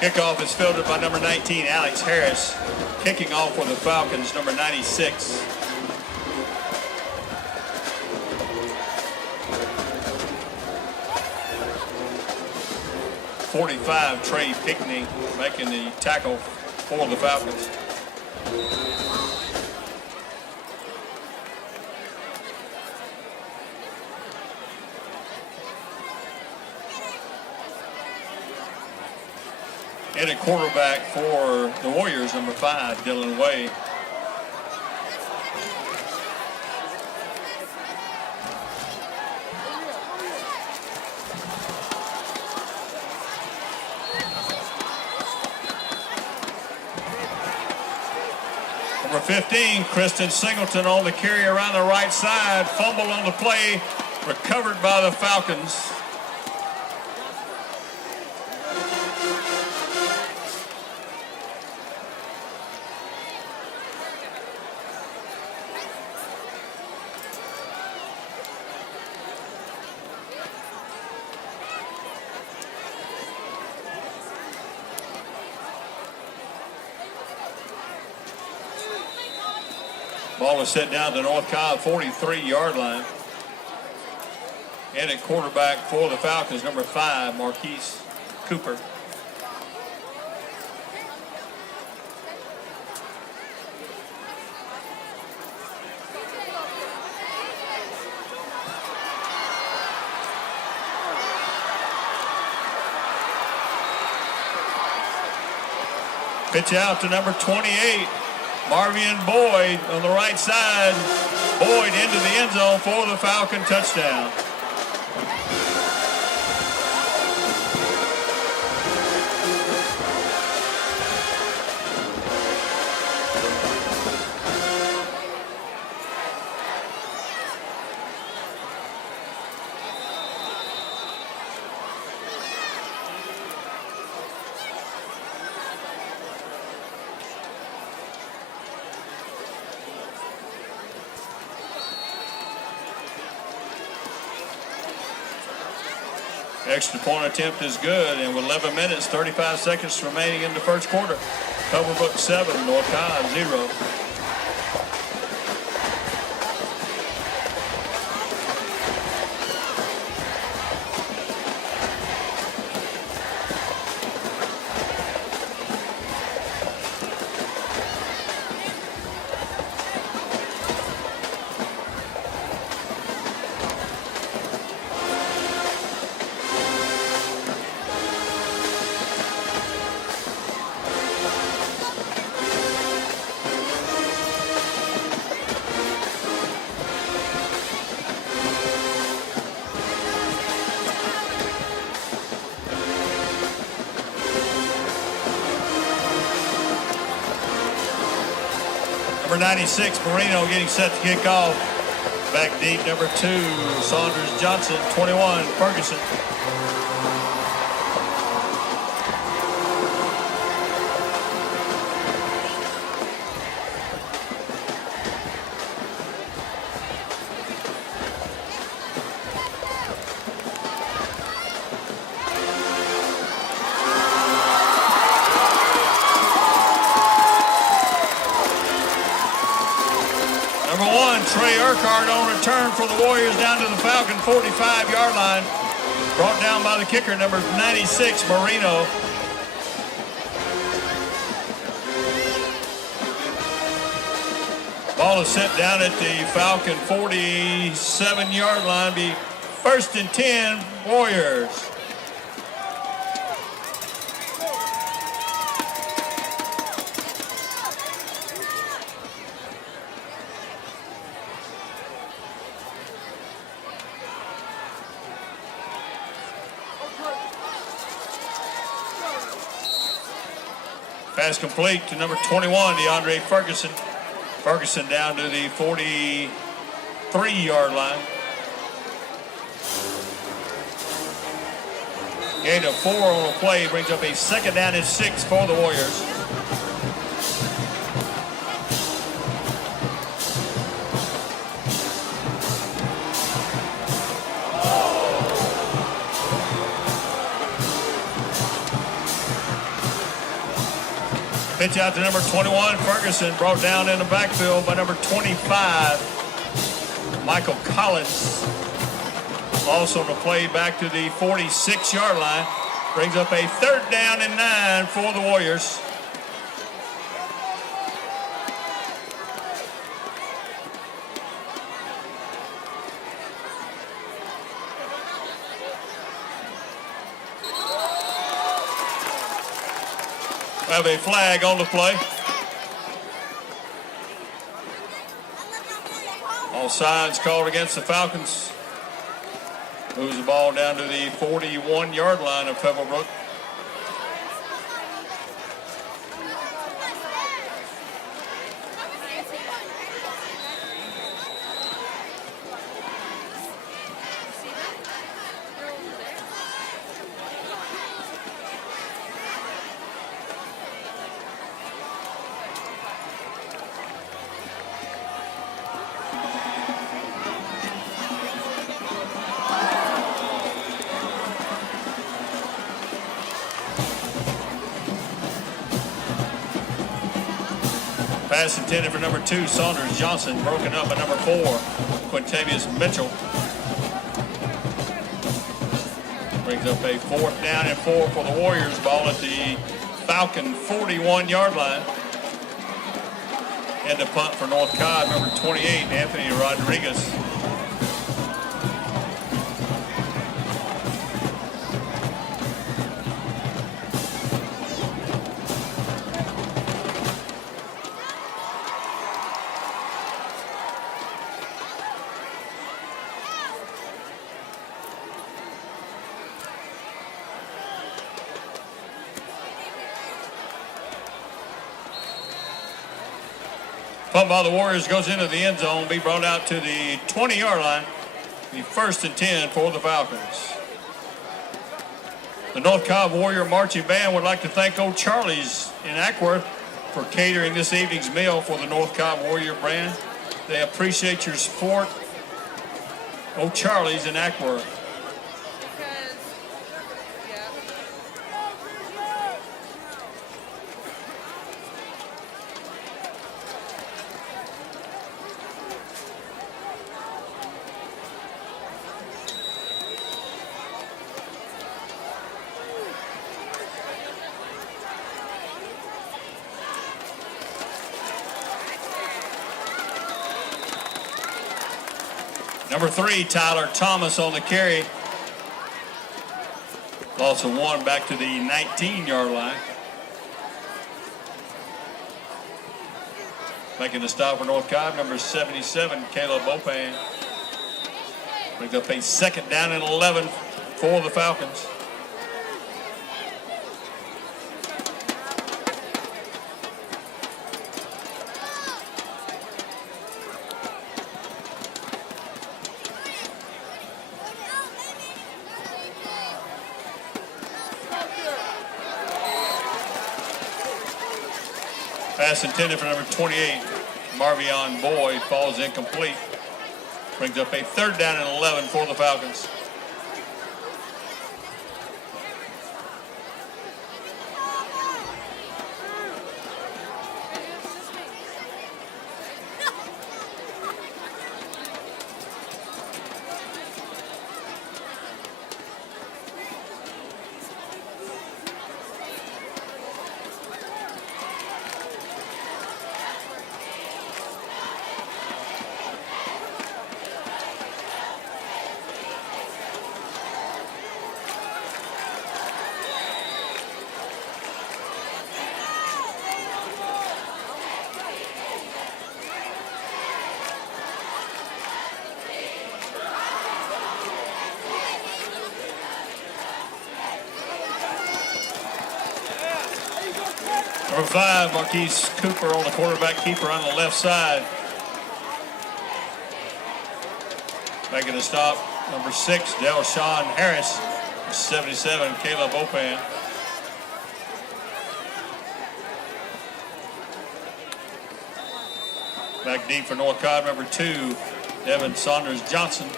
Kickoff is fielded by number 19, Alex Harris. Kicking off for the Falcons, number 96. #45, Trey Pickney, making the tackle for the Falcons. And a quarterback for the Warriors, number 5, Dylan Way. Number 15, Kristen Singleton on the carry around the right side. Fumble on the play, recovered by the Falcons. Ball is set down to North Cobb, 43-yard line. And at quarterback for the Falcons, number 5, Marquise Cooper. Pitch out to number 28. Marvian Boyd on the right side. Boyd into the end zone for the Falcon touchdown. Extra point attempt is good, and with 11 minutes, 35 seconds remaining in the first quarter. Pebblebrook 7, North Cobb 0. Number 96, Marino getting set to kick off. Back deep, number 2, Saunders Johnson, 21, Ferguson. On return for the Warriors down to the Falcon 45-yard line. Brought down by the kicker, number 96, Marino. Ball is set down at the Falcon 47-yard line. Be 1st and 10, Warriors. Pass complete to number 21, DeAndre Ferguson. Ferguson down to the 43-yard line. Gain of 4 on the play brings up a 2nd down and 6 for the Warriors. Pitch out to number 21, Ferguson, brought down in the backfield by number 25, Michael Collins. Also to play back to the 46-yard line. Brings up a 3rd down and 9 for the Warriors. We have a flag on the play. All sides called against the Falcons. Moves the ball down to the 41-yard line of Pebblebrook. Pass intended for number 2, Saunders Johnson, broken up by number 4, Quintavious Mitchell. Brings up a 4th down and 4 for the Warriors. Ball at the Falcon 41-yard line. And the punt for North Cobb, number 28, Anthony Rodriguez. Punt by the Warriors goes into the end zone, be brought out to the 20-yard line. The 1st and 10 for the Falcons. The North Cobb Warrior Marching Band would like to thank Old Charlie's in Ackworth for catering this evening's meal for the North Cobb Warrior brand. They appreciate your support. Old Charlie's in Ackworth. Number 3, Tyler Thomas on the carry. Loss of 1 back to the 19-yard line. Making the stop for North Cobb, number 77, Caleb Bopan. Brings up a 2nd down and 11 for the Falcons. Pass intended for number 28, Marvion Boyd, falls incomplete. Brings up a 3rd down and 11 for the Falcons. Number 5, Marquise Cooper on the quarterback keeper on the left side. Making a stop, number 6, Delshawn Harris. 77, Caleb Bopan. Back deep for North Cobb, number 2, Devin Saunders Johnson.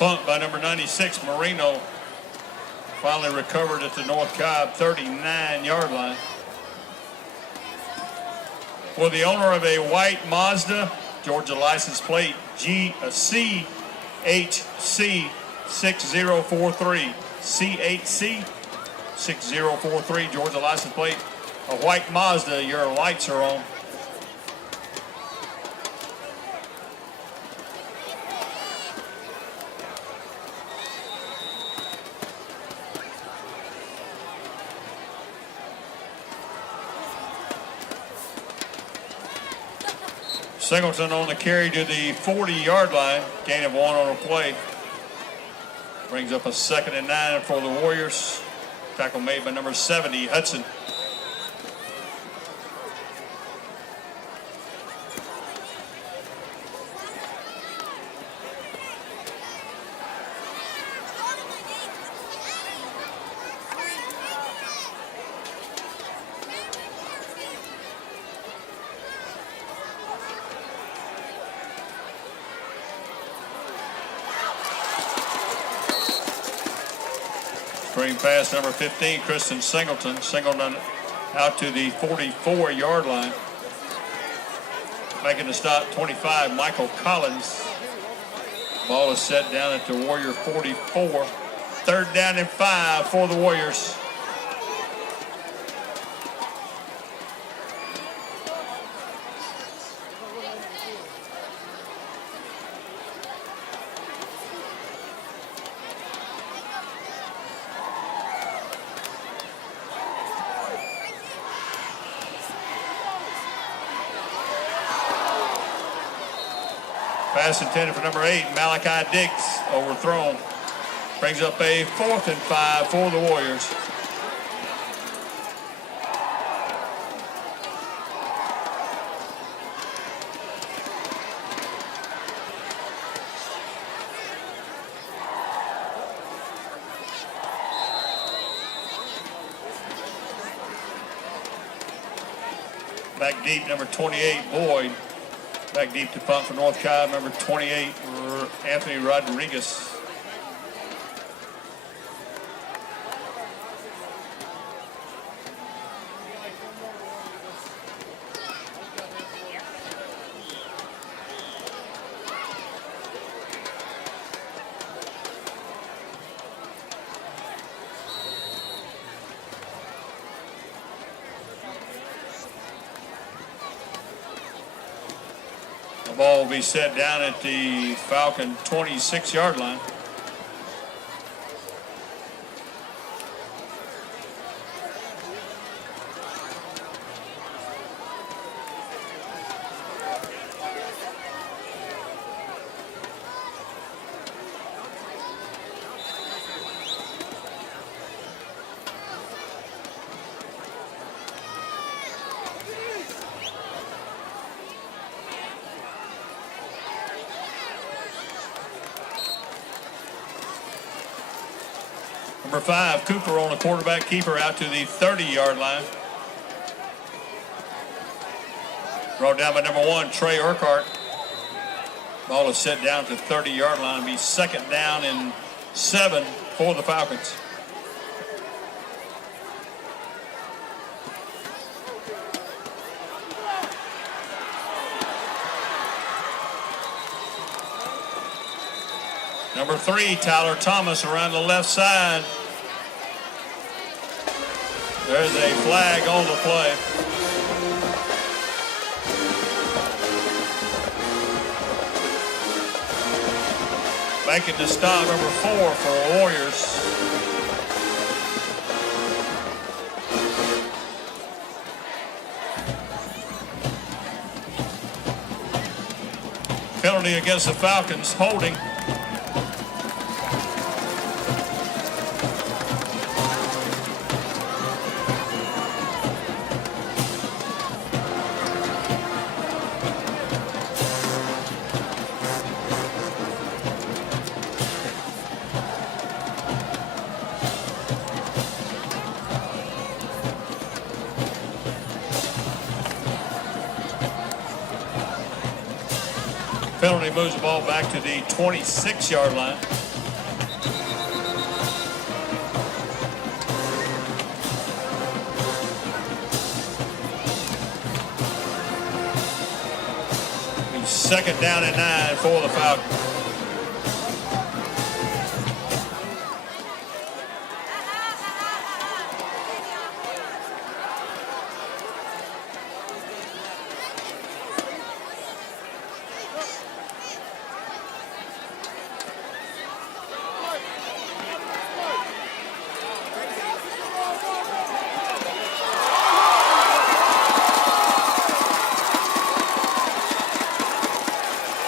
Punt by number 96, Marino. Finally recovered at the North Cobb 39-yard line. For the owner of a white Mazda, Georgia license plate CHC 6043. CHC 6043, Georgia license plate. A white Mazda, your lights are on. Singleton on the carry to the 40-yard line. Gain of 1 on a play. Brings up a 2nd and 9 for the Warriors. Tackle made by number 70, Hudson. Screen pass number 15, Kristen Singleton. Singleton out to the 44-yard line. Making the stop, 25, Michael Collins. Ball is set down at the Warrior 44. 3rd down and 5 for the Warriors. Pass intended for number 8, Malachi Dix, overthrown. Brings up a 4th and 5 for the Warriors. Back deep, number 28, Boyd. Back deep to punt for North Cobb, number 28, Anthony Rodriguez. The ball will be set down at the Falcon 26-yard line. Number 5, Cooper on the quarterback keeper out to the 30-yard line. Brought down by number 1, Trey Urquhart. Ball is set down to the 30-yard line. It'll be 2nd down and 7 for the Falcons. Number 3, Tyler Thomas around the left side. There's a flag on the play. Making the stop, number 4 for the Warriors. Penalty against the Falcons, holding. Penalty moves the ball back to the 26-yard line. second down and 9 for the Falcons.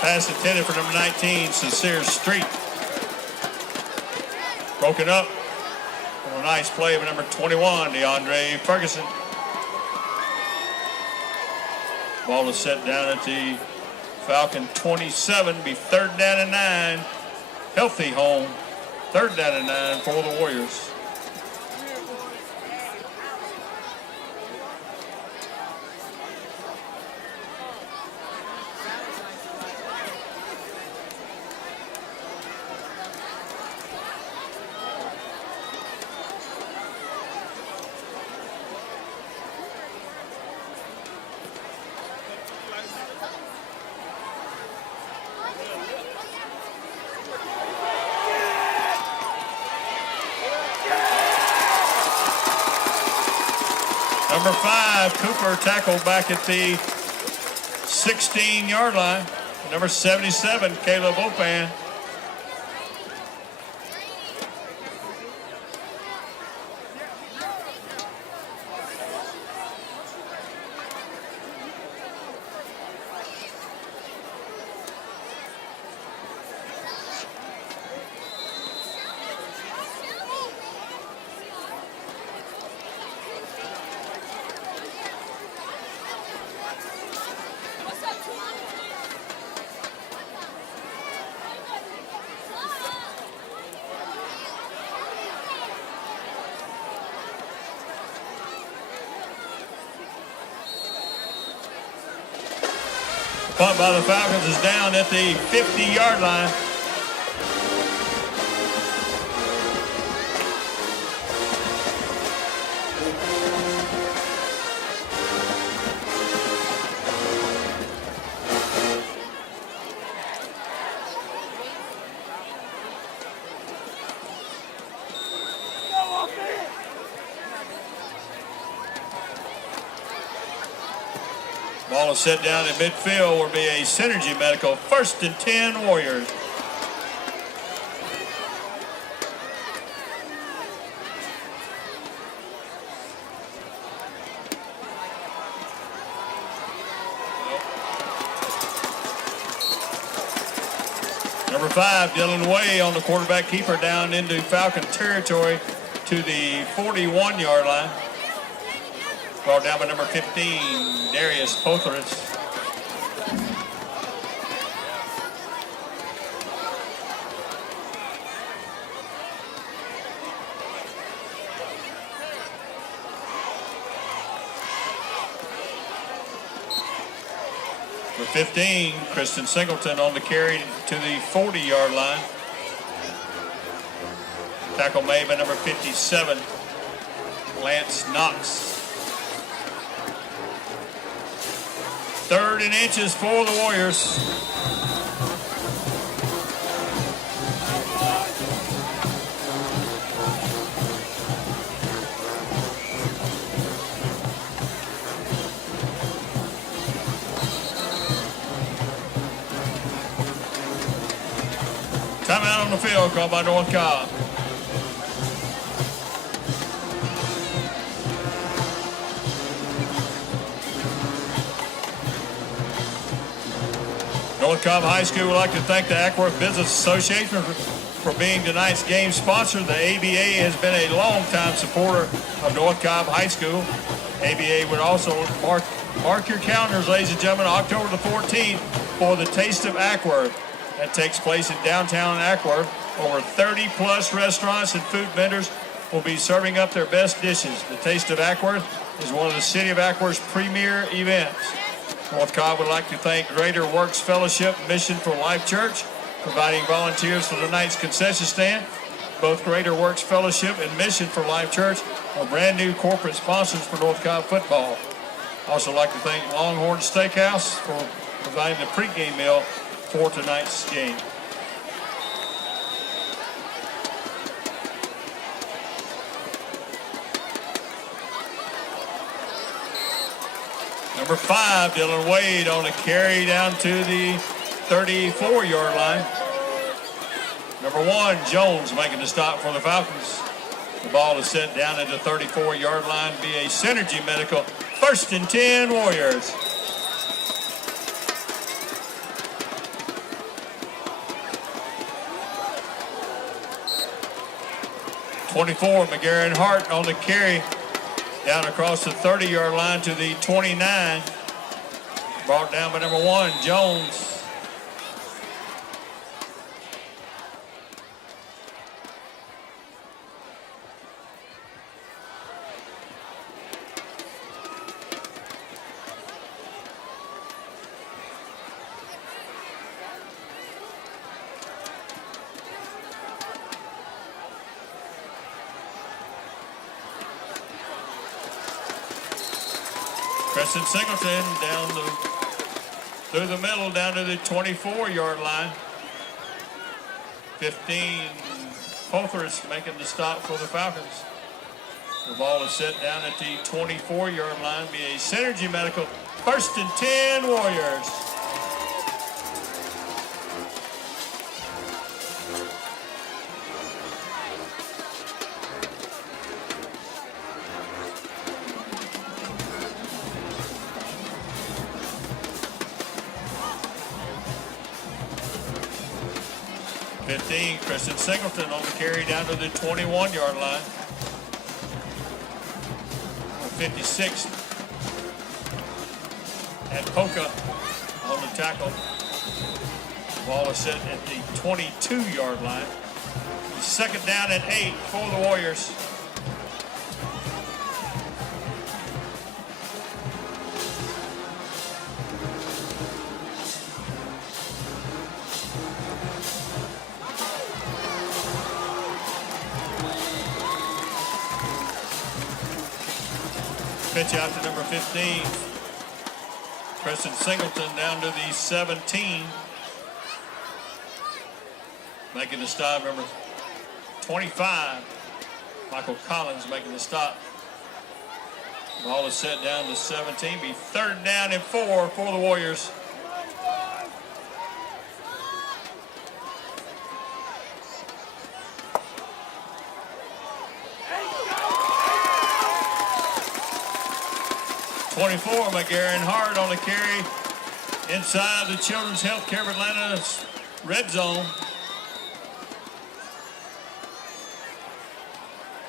Pass intended for number 19, Sincere Street. Broken up. A nice play of number 21, DeAndre Ferguson. Ball is set down at the Falcon 27. Be third down and 9. Healthy home. Third down and 9 for the Warriors. Number 5, Cooper tackled back at the 16-yard line. Number 77, Caleb Opan. Punt by the Falcons is down at the 50-yard line. Ball is set down in midfield. Will be a Synergy Medical 1st and 10 Warriors. Number 5, Dylan Way on the quarterback keeper down into Falcon territory to the 41-yard line. Brought down by number 15, Darius Pothrus. For 15, Kristen Singleton on the carry to the 40-yard line. Tackle made by number 57, Lance Knox. 3rd and inches for the Warriors. Timeout on the field called by North Cobb. North Cobb High School would like to thank the Ackworth Business Association for being tonight's game sponsor. The ABA has been a long-time supporter of North Cobb High School. ABA would also mark your calendars, ladies and gentlemen, October the 14th for the Taste of Ackworth. That takes place in downtown Ackworth. Over 30-plus restaurants and food vendors will be serving up their best dishes. The Taste of Ackworth is one of the City of Ackworth's premier events. North Cobb would like to thank Greater Works Fellowship Mission for Life Church, providing volunteers for tonight's concession stand. Both Greater Works Fellowship and Mission for Life Church are brand new corporate sponsors for North Cobb football. Also like to thank Longhorn Steakhouse for providing the pregame meal for tonight's game. Number 5, Dylan Wade on a carry down to the 34-yard line. Number 1, Jones making the stop for the Falcons. The ball is set down at the 34-yard line. Be a Synergy Medical 1st and 10 Warriors. (24) McGarren Hart on the carry down across the 30-yard line to the 29. Brought down by number 1, Jones. Preston Singleton through the middle down to the 24-yard line. 15, Pothers making the stop for the Falcons. The ball is set down at the 24-yard line. Be a Synergy Medical 1st and 10 Warriors. Christian Singleton on the carry down to the 21-yard line. 56. And Polka on the tackle. The ball is set at the 22-yard line. 2nd down and 8 for the Warriors. Pitch out to number 15. Preston Singleton down to the 17. Making the stop, number 25. Michael Collins making the stop. Ball is set down to 17. Be 3rd down and 4 for the Warriors. (24) McGarren Hart on the carry inside the Children's Healthcare of Atlanta's red zone.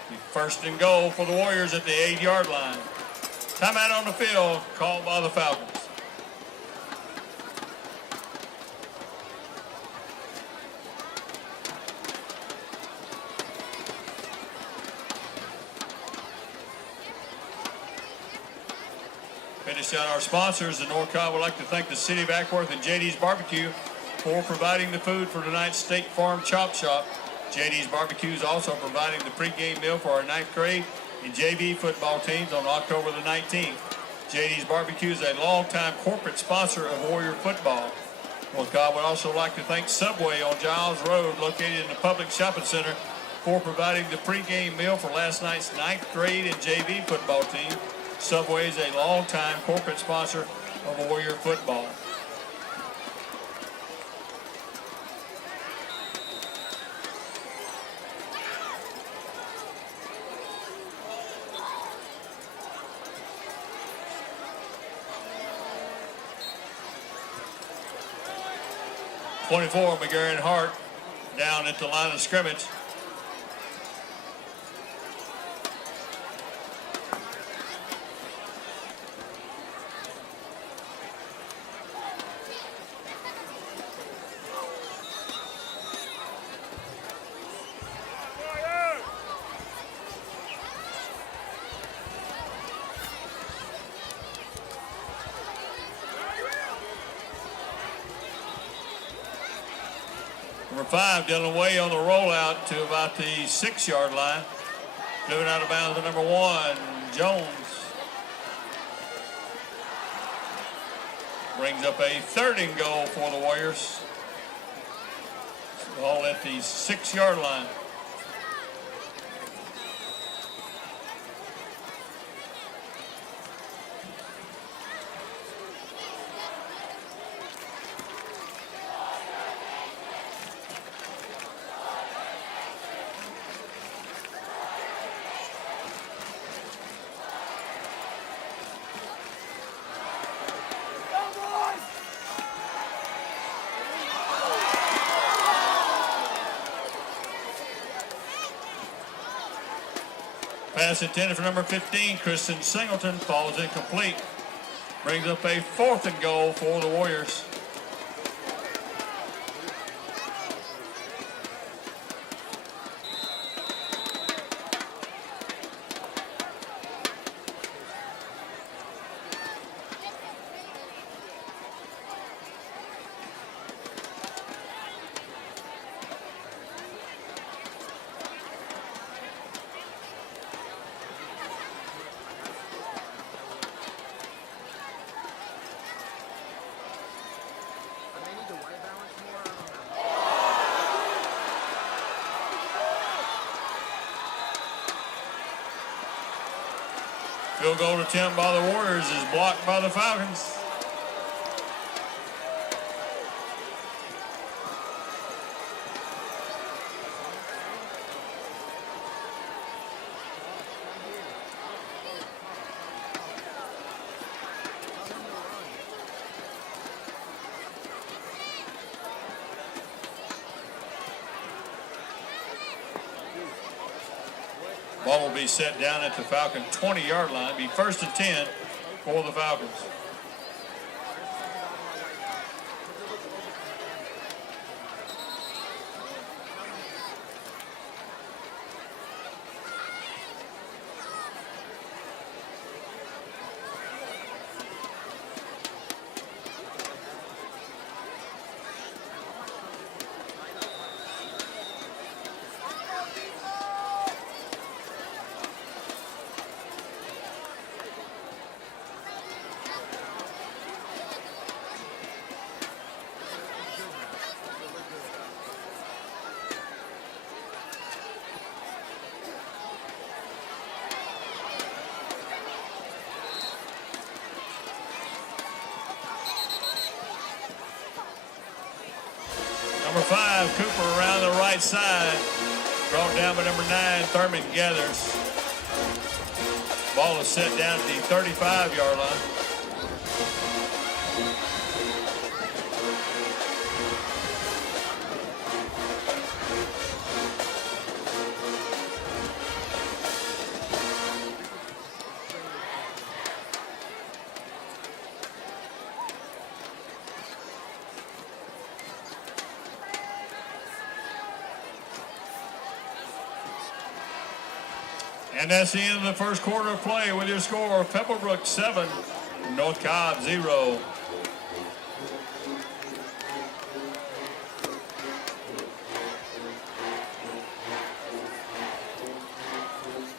The 1st and goal for the Warriors at the 8-yard line. Timeout on the field called by the Falcons. Finish out our sponsors. The North Cobb would like to thank the City of Ackworth and JD's Barbecue for providing the food for tonight's State Farm Chop Shop. JD's Barbecue is also providing the pregame meal for our 9th grade and JV football teams on October the 19th. JD's Barbecue is a longtime corporate sponsor of Warrior football. North Cobb would also like to thank Subway on Giles Road, located in the Public Shopping Center, for providing the pregame meal for last night's 9th grade and JV football team. Subway is a longtime corporate sponsor of Warrior football. (24) McGarren Hart down at the line of scrimmage. Number 5, Dylan Way on the rollout to about the 6-yard line. Driven out of bounds with number 1, Jones. Brings up a 3rd and goal for the Warriors. Ball at the 6-yard line. Pass intended for number 15, Kristen Singleton, falls incomplete. Brings up a 4th and goal for the Warriors. Field goal attempt by the Warriors is blocked by the Falcons. Ball will be set down at the Falcon 20-yard line. Be 1st and 10 for the Falcons. Number 5, Cooper around the right side. Brought down by number 9, Thurman Gathers. Ball is set down at the 35-yard line. And that's the end of the first quarter of play with your score, Pebblebrook 7, North Cobb 0.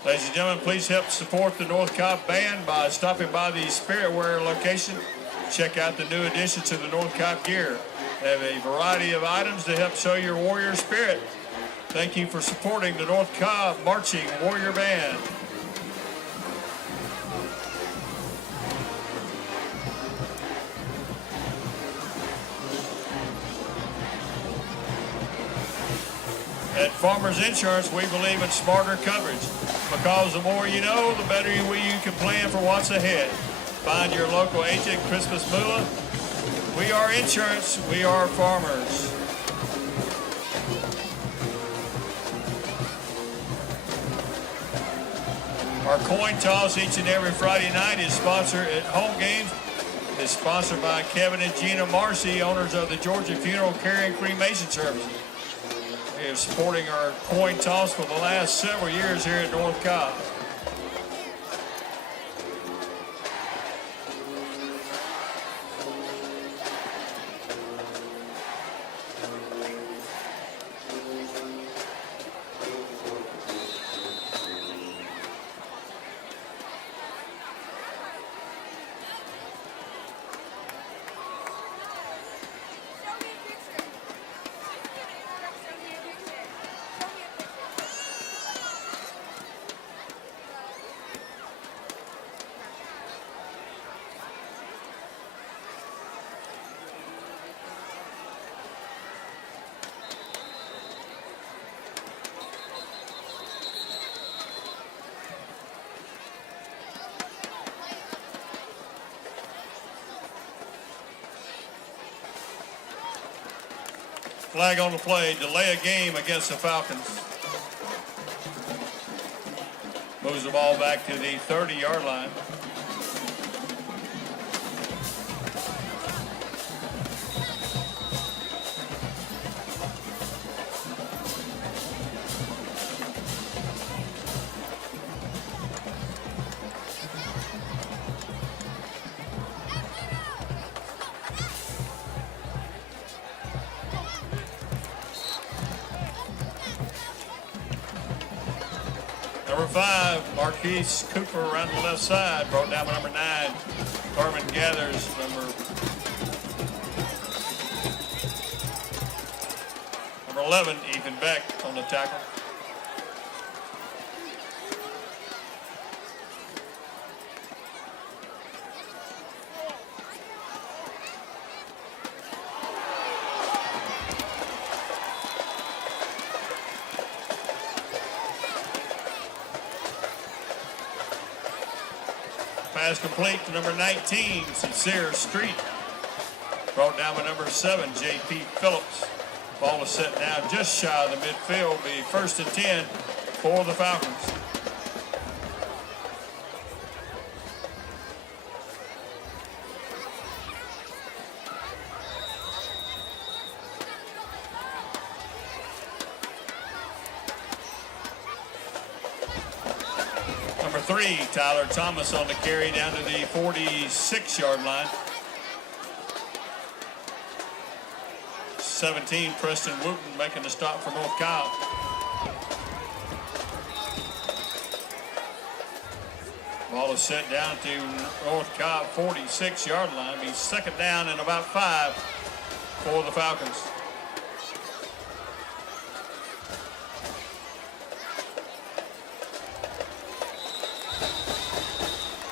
Ladies and gentlemen, please help support the North Cobb Band by stopping by the Spirit Wear location. Check out the new additions to the North Cobb gear. They have a variety of items to help show your warrior spirit. Thank you for supporting the North Cobb Marching Warrior Band. At Farmers Insurance, we believe in smarter coverage, because the more you know, the better you can plan for what's ahead. Find your local agent, Christmas Moolah. We are insurance, we are farmers. Our coin toss each and every Friday night is sponsored at home games. It's sponsored by Kevin and Gina Marcy, owners of the Georgia Funeral Care and Cremation Services. They are supporting our coin toss for the last several years here at North Cobb. Flag on the play, delay a game against the Falcons. Moves the ball back to the 30-yard line. Number 5, Marquise Cooper around the left side, brought down by number 9, Thurman Gathers, number 11, Ethan Beck on the tackle. Pass complete to number 19, Sincere Street. Brought down by number 7, J.P. Phillips. Ball is set down just shy of the midfield. Be first and 10 for the Falcons. Number 3, Tyler Thomas on the carry down to the 46-yard line. 17, Preston Wooten making the stop for North Cobb. Ball is set down to North Cobb 46-yard line. Be second down and about 5 for the Falcons.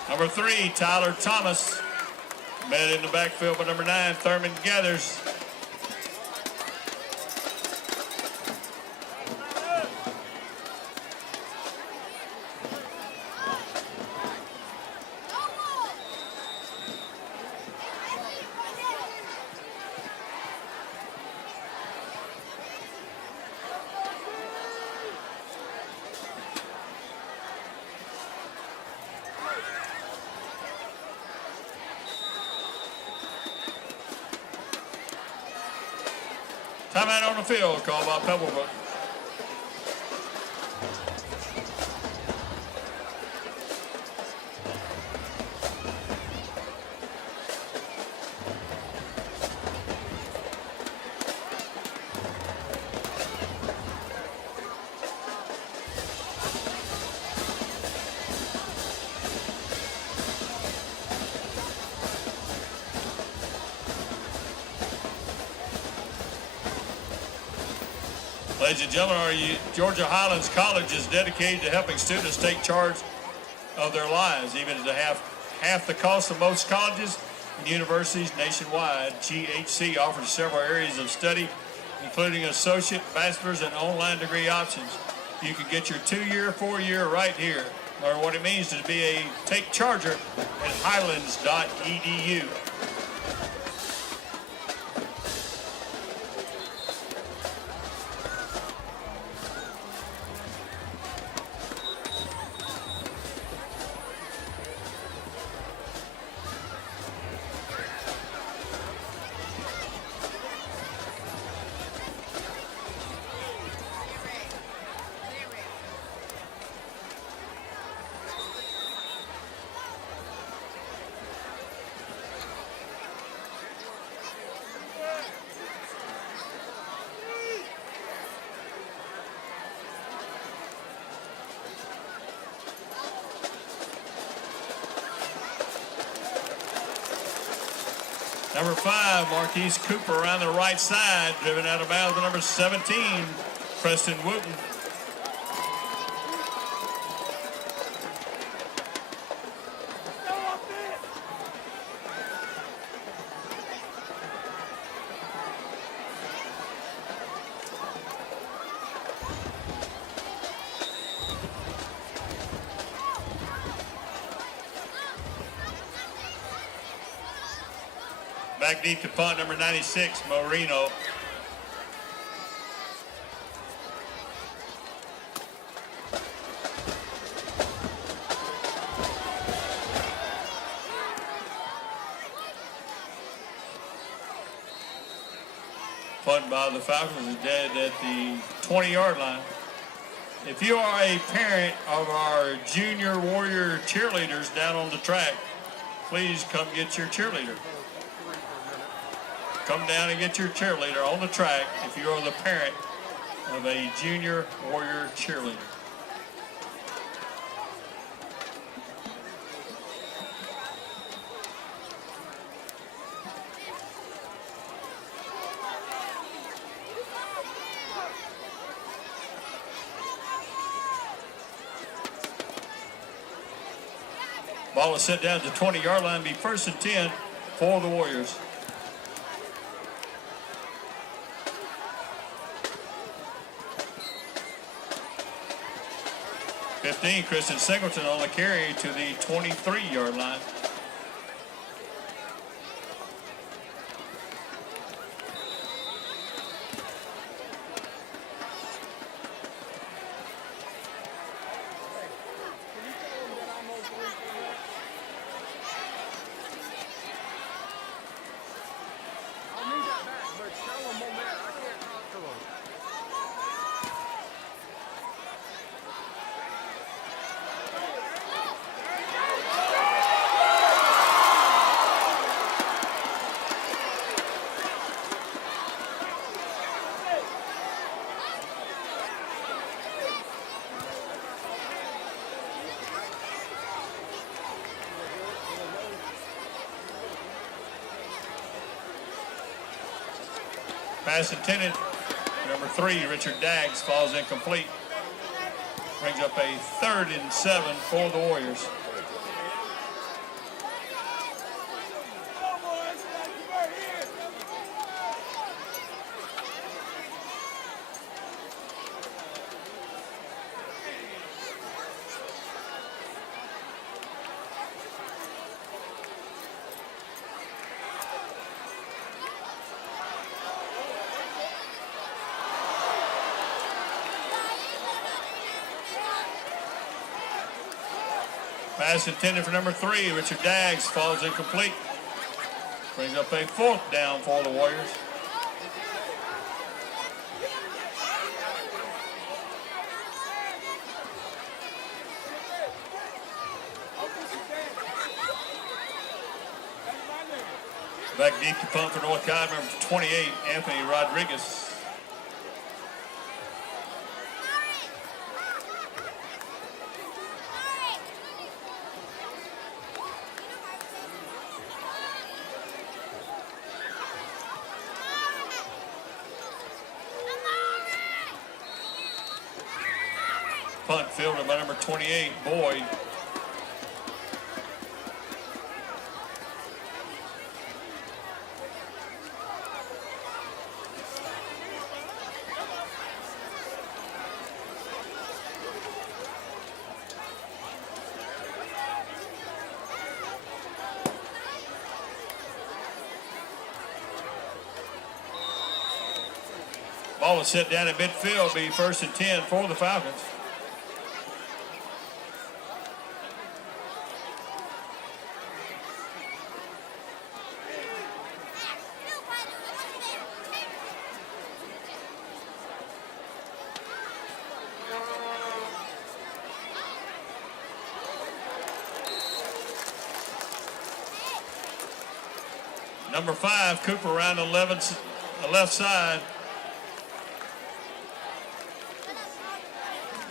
Number 3, Tyler Thomas. Met in the backfield by number 9, Thurman Gathers. Timeout on the field, called by Pebblebrook. Ladies and gentlemen, Georgia Highlands College is dedicated to helping students take charge of their lives, even at half the cost of most colleges and universities nationwide. GHC offers several areas of study, including associate, bachelor's, and online degree options. You can get your 2-year, 4-year right here. Learn what it means to be a take charger at highlands.edu. Number 5, Marquise Cooper around the right side, driven out of bounds by number 17, Preston Wooten. Back deep to punt, number 96, Marino. Punt by the Falcons is dead at the 20-yard line. If you are a parent of our junior Warrior cheerleaders down on the track, please come get your cheerleader. Come down and get your cheerleader on the track if you are the parent of a junior Warrior cheerleader. Ball is set down to the 20-yard line, be 1st and 10 for the Warriors. Kristen Singleton on the carry to the 23-yard line. Pass intended, number 3, Richard Daggs, falls incomplete. Brings up a 3rd and 7 for the Warriors. Pass intended for number 3, Richard Daggs, falls incomplete. Brings up a 4th down for the Warriors. Back deep to punt for North Cobb, number 28, Anthony Rodriguez. Punt fielded by number 28, Boyd. Ball is set down at midfield, be 1st and 10 for the Falcons. Number 5, Cooper around the left side.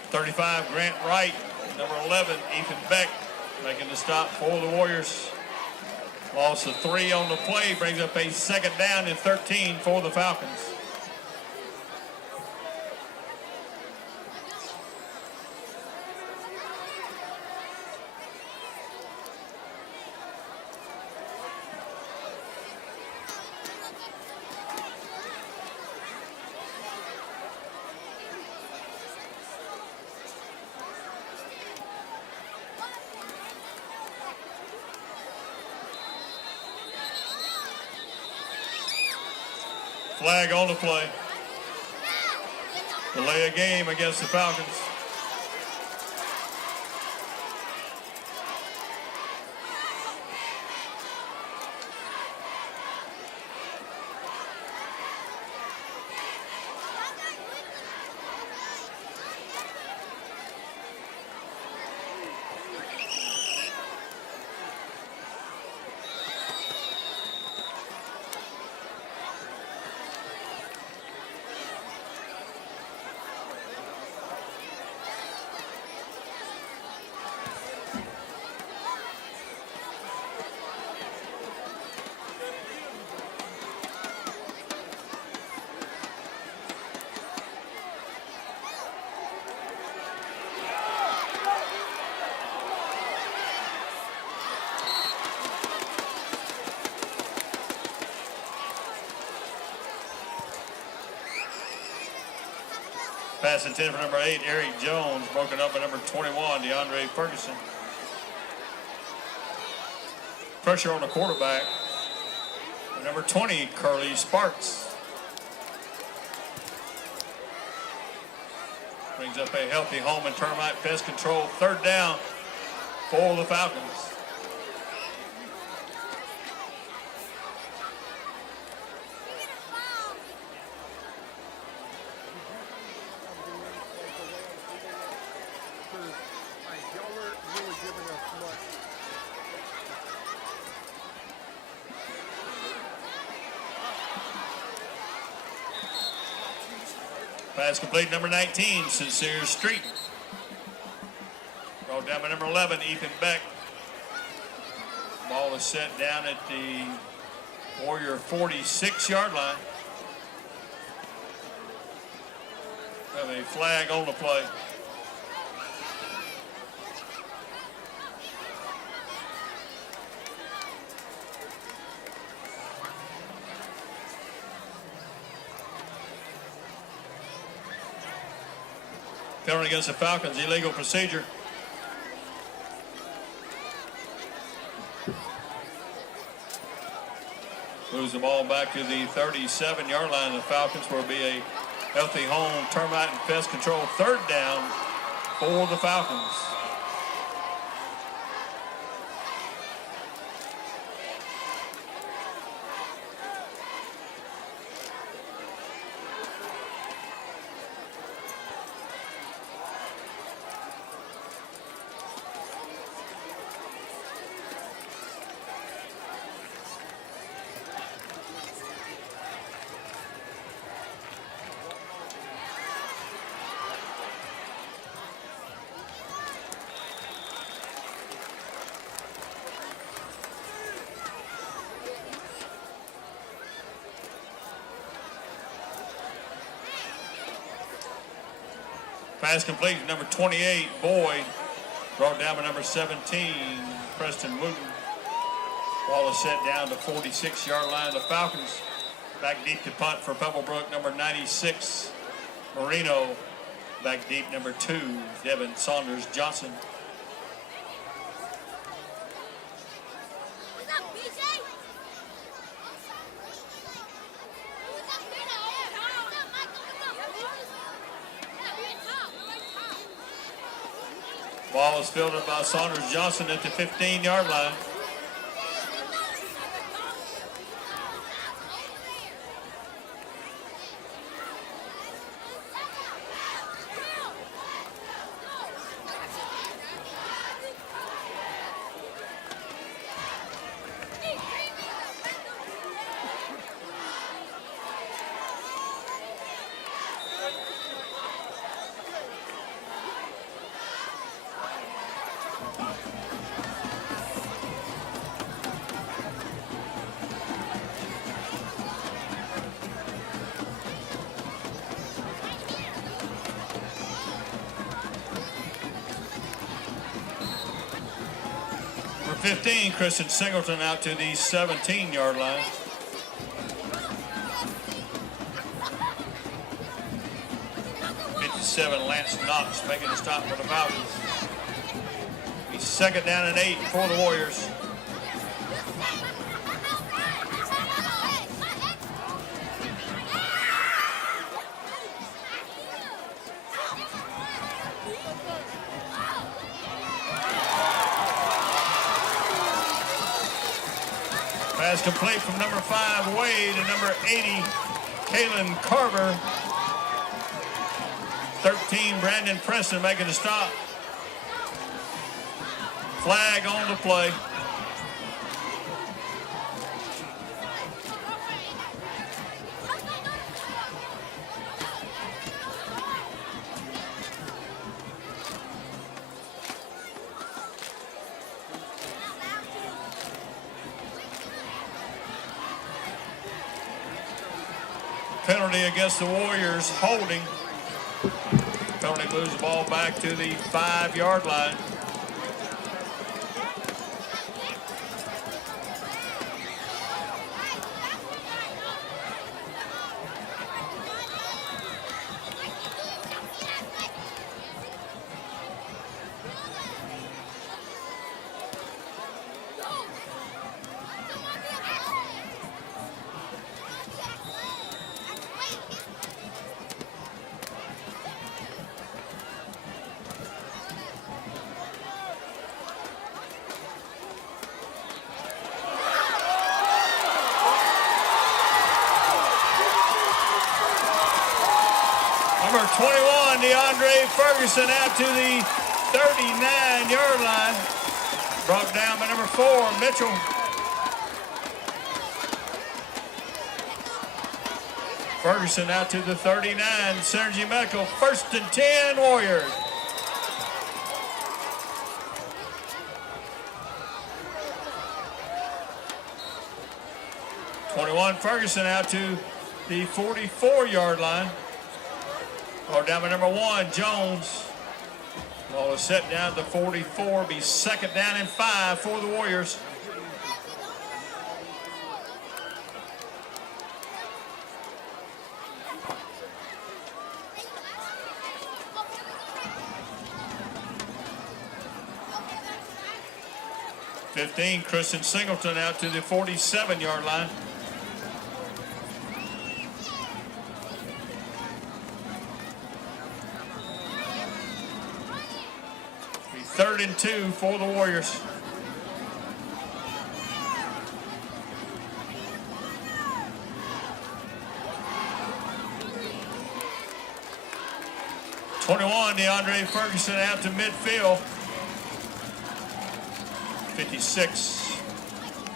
35, Grant Wright. Number 11, Ethan Beck, making the stop for the Warriors. Loss of 3 on the play, brings up a 2nd down and 13 for the Falcons. Flag on the play. Delay a game against the Falcons. Pass intended for number 8, Eric Jones, broken up by number 21, DeAndre Ferguson. Pressure on the quarterback. Number 20, Curly Sparks. Brings up a healthy home and termite pest control. Third down for the Falcons. Pass complete, number 19, Sincere Street. Brought down by number 11, Ethan Beck. Ball is set down at the Warrior 46-yard line. Have a flag on the play. Penalty against the Falcons, illegal procedure. Moves the ball back to the 37-yard line. The Falcons will be a healthy home, termite and pest control. Third down for the Falcons. Pass complete, number 28, Boyd. Brought down by number 17, Preston Wooten. Ball is set down to 46-yard line. The Falcons back deep to punt for Pebblebrook, number 96, Marino. Back deep, number 2, Devin Saunders Johnson. Ball is fielded by Saunders Johnson at the 15-yard line. Number 15, Christian Singleton out to the 17-yard line. Lance Knox making the stop for the Falcons. He's second down and 8 for the Warriors. Pass complete from number 5, Wade, and number 80, Kalen Carver. 13, Brandon Preston making a stop. Flag on the play. Penalty against the Warriors, holding. Penalty moves the ball back to the 5-yard line. 21, DeAndre Ferguson, out to the 39-yard line. Brought down by number 4, Mitchell. Ferguson out to the 39, Synergy Medical, 1st and 10, Warriors. Ferguson out to the 44-yard line. Or down by number 1, Jones. Ball is set down to 44. Be 2nd down and 5 for the Warriors. Christian Singleton out to the 47-yard line. Be 3rd and 2 for the Warriors. DeAndre Ferguson out to midfield. 56.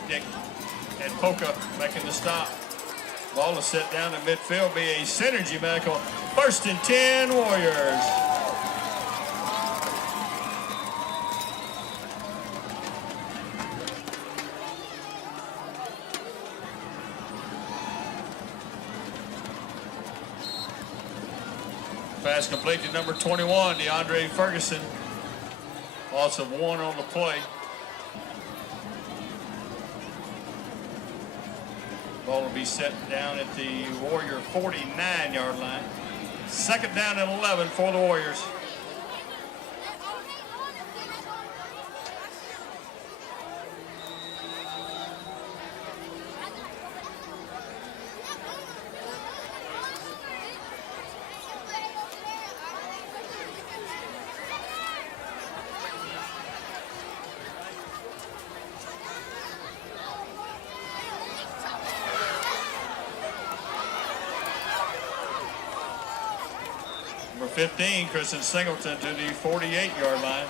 Nick and Polka making the stop. Ball is set down to midfield. Be a Synergy Medical. 1st and 10, Warriors. Pass complete to number 21, DeAndre Ferguson. Loss of 1 on the play. Ball will be set down at the Warrior 49-yard line. 2nd down and 11 for the Warriors. Number 15, Christian Singleton to the 48-yard line.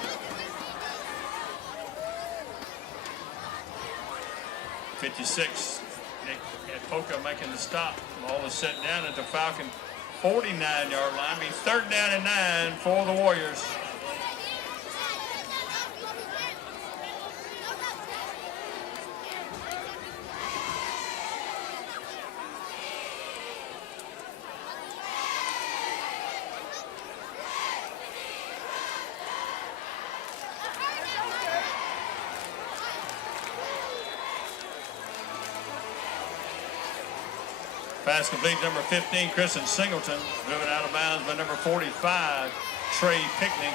56, Nick Polka making the stop. Ball is set down at the Falcon 49-yard line. Be 3rd down and 9 for the Warriors. Pass complete, number 15, Christian Singleton. Driven out of bounds by number 45, Trey Pickney.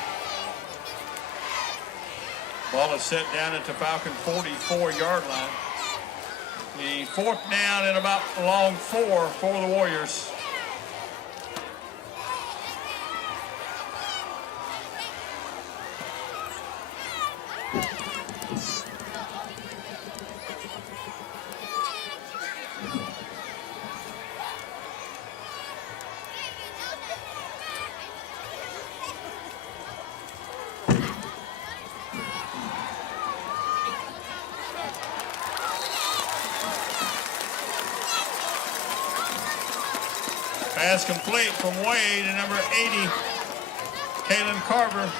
Ball is set down at the Falcon 44-yard line. The 4th down and about long 4 for the Warriors. Pass complete from Wade to number 80, Kalen Carver.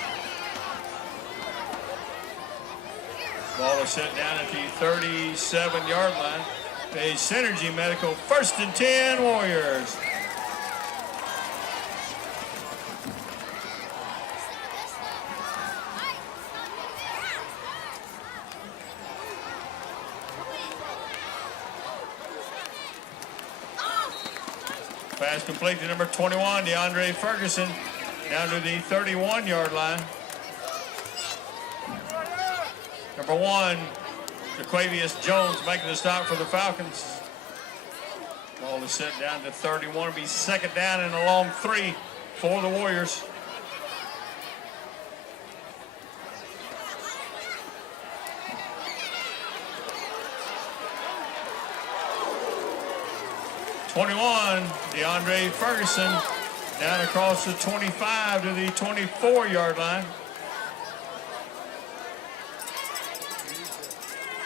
Ball is set down at the 37-yard line. A Synergy Medical, 1st and 10, Warriors. Pass complete to number 21, DeAndre Ferguson, down to the 31-yard line. Number 1, Jaquavius Jones making the stop for the Falcons. Ball is set down to 31. Be 2nd down and a long 3 for the Warriors. #21, DeAndre Ferguson, Down across the 25 to the 24-yard line.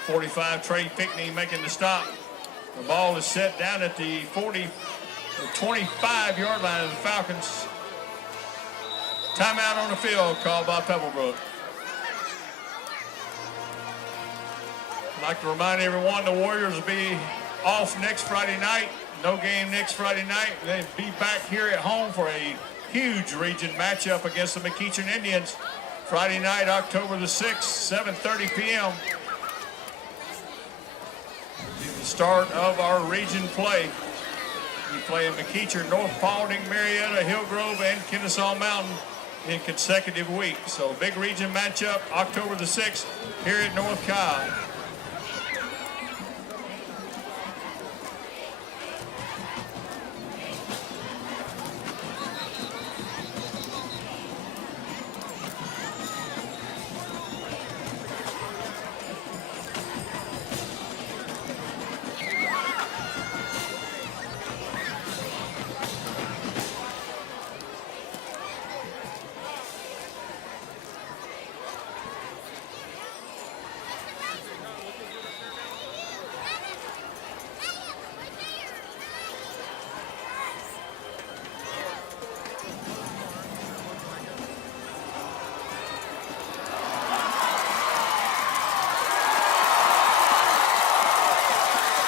45, Trey Pickney making the stop. The ball is set down at the 25-yard line of the Falcons. Timeout on the field called by Pebblebrook. I'd like to remind everyone the Warriors will be off next Friday night. No game next Friday night. They'll be back here at home for a huge region matchup against the McEachern Indians. Friday night, October the 6th, 7:30 p.m. The start of our region play. We play in McEachern, North Paulding, Marietta, Hillgrove, and Kennesaw Mountain in consecutive weeks. So big region matchup, October the 6th, here at North Cobb.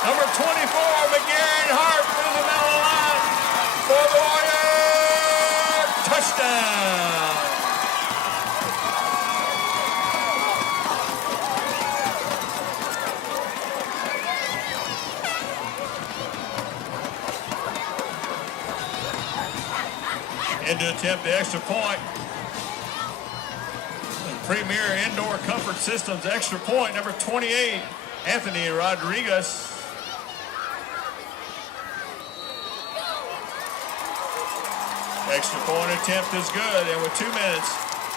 Number 24, McGarren Hart through the middle of the line for the Warriors. Touchdown. And to attempt the extra point. Premier Indoor Comfort Systems extra point, number 28, Anthony Rodriguez. Extra point attempt is good, and with 2 minutes,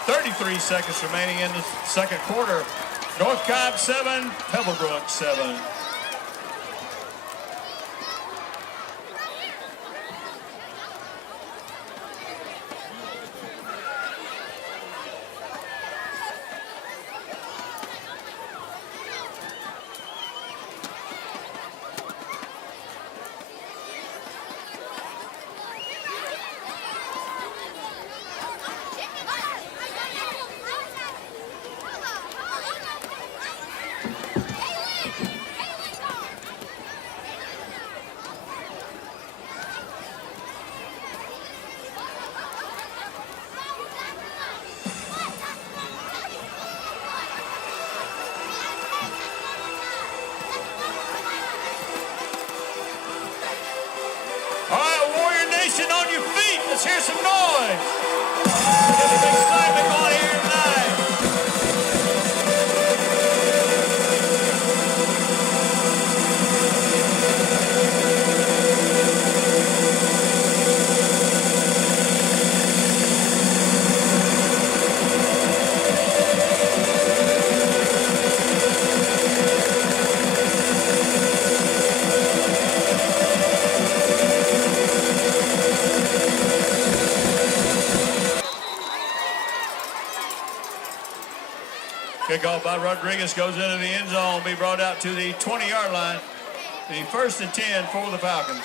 33 seconds remaining in the second quarter, North Cobb 7, Pebblebrook 7. On your feet, let's hear some noise. Get a big excitement going here tonight. Kickoff by Rodriguez goes into the end zone, be brought out to the 20-yard line. The 1st and 10 for the Falcons.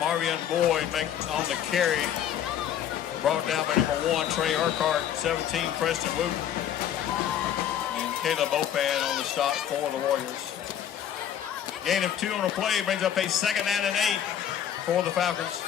Marvion Boyd on the carry. Brought down by number 1, Trey Urquhart, 17, Preston Wooten. And Caleb Opan on the stop for the Warriors. Gain of 2 on the play brings up a 2nd and 8 for the Falcons.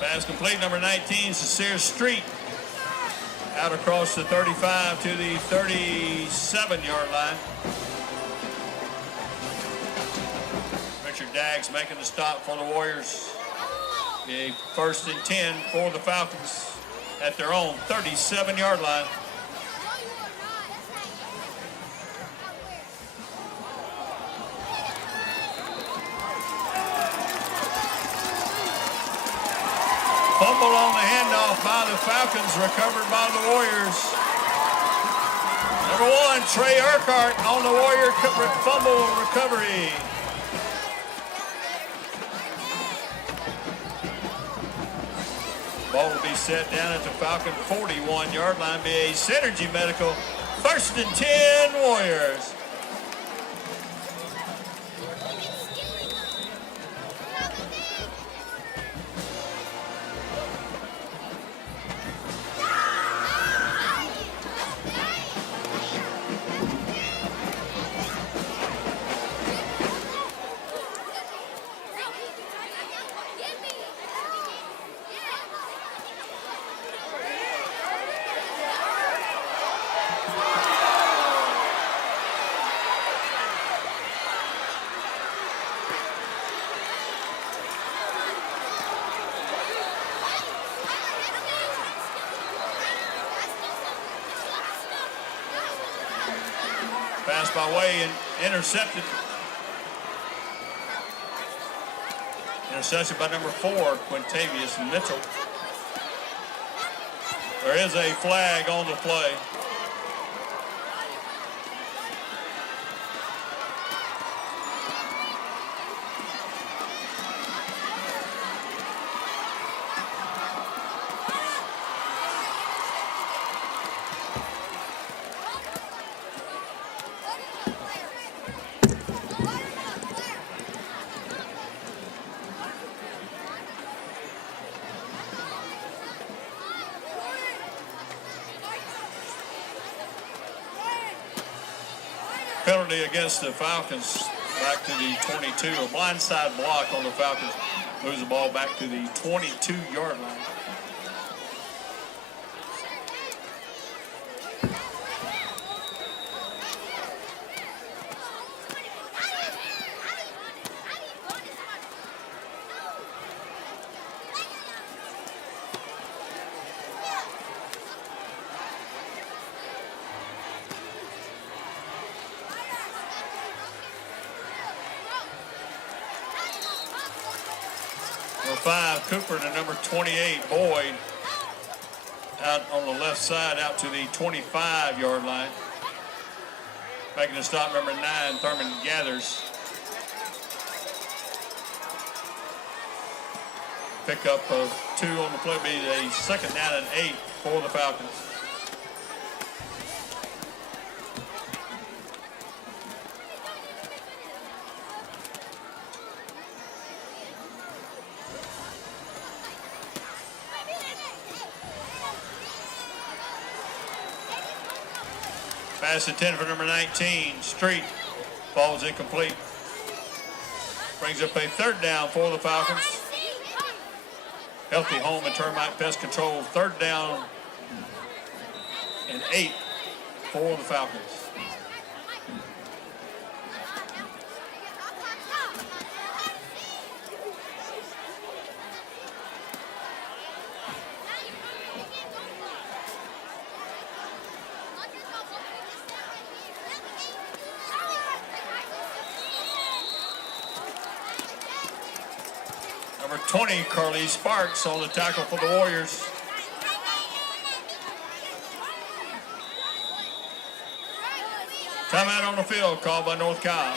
Pass complete, number 19, Sincere Street. Out across the 35 to the 37-yard line. Richard Daggs making the stop for the Warriors. A 1st and 10 for the Falcons at their own 37-yard line. Fumble on the handoff by the Falcons, recovered by the Warriors. Number 1, Trey Urquhart on the Warrior fumble recovery. Ball will be set down at the Falcon 41-yard line. Be a Synergy Medical 1st and 10 Warriors. Pass by way and intercepted. Interception by number 4, Quintavious Mitchell. There is a flag on the play. Penalty against the Falcons back to the 22. A blindside block on the Falcons. Moves the ball back to the 22-yard line. Number 5, Cooper, to number 28, Boyd, out on the left side, out to the 25-yard line. Making the stop, number 9, Thurman Gathers. Pickup of 2 on the play, be a 2nd down and 8 for the Falcons. Pass intended for number 19, Street. Falls incomplete. Brings up a 3rd down for the Falcons. Healthy Home and Termite Pest Control, 3rd down and 8 for the Falcons. Number 20, Carly Sparks on the tackle for the Warriors. Timeout on the field called by North Cobb.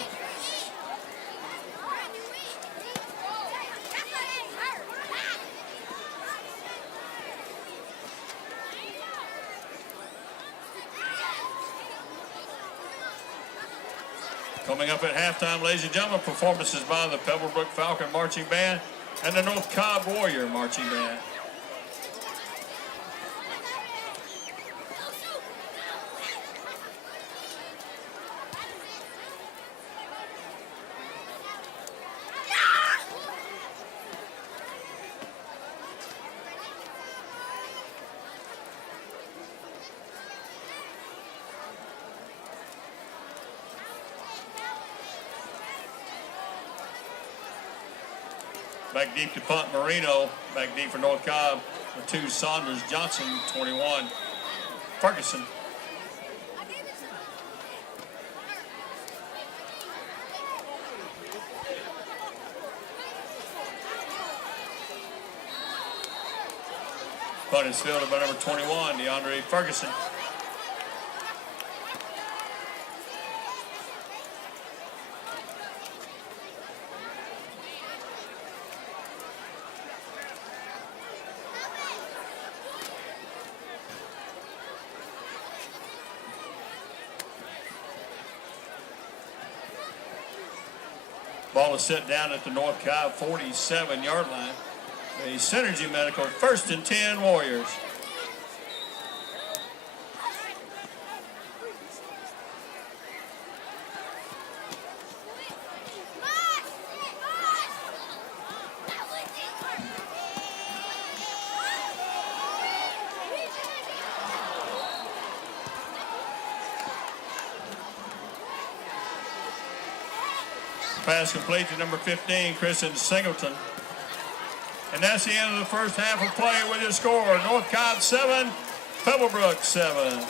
Coming up at halftime, ladies and gentlemen, performances by the Pebblebrook Falcon Marching Band and the North Cobb Warrior Marching Band. Back deep to punt Marino. Back deep for North Cobb. The 2 Saunders Johnson, 21. Ferguson. Punt is fielded by number 21, DeAndre Ferguson. Ball is set down at the North Cobb 47-yard line. The Synergy Medical 1st and 10 Warriors. Pass complete to number 15, Kristen Singleton. And that's the end of the first half of play with your score. North Cobb 7, Pebblebrook 7.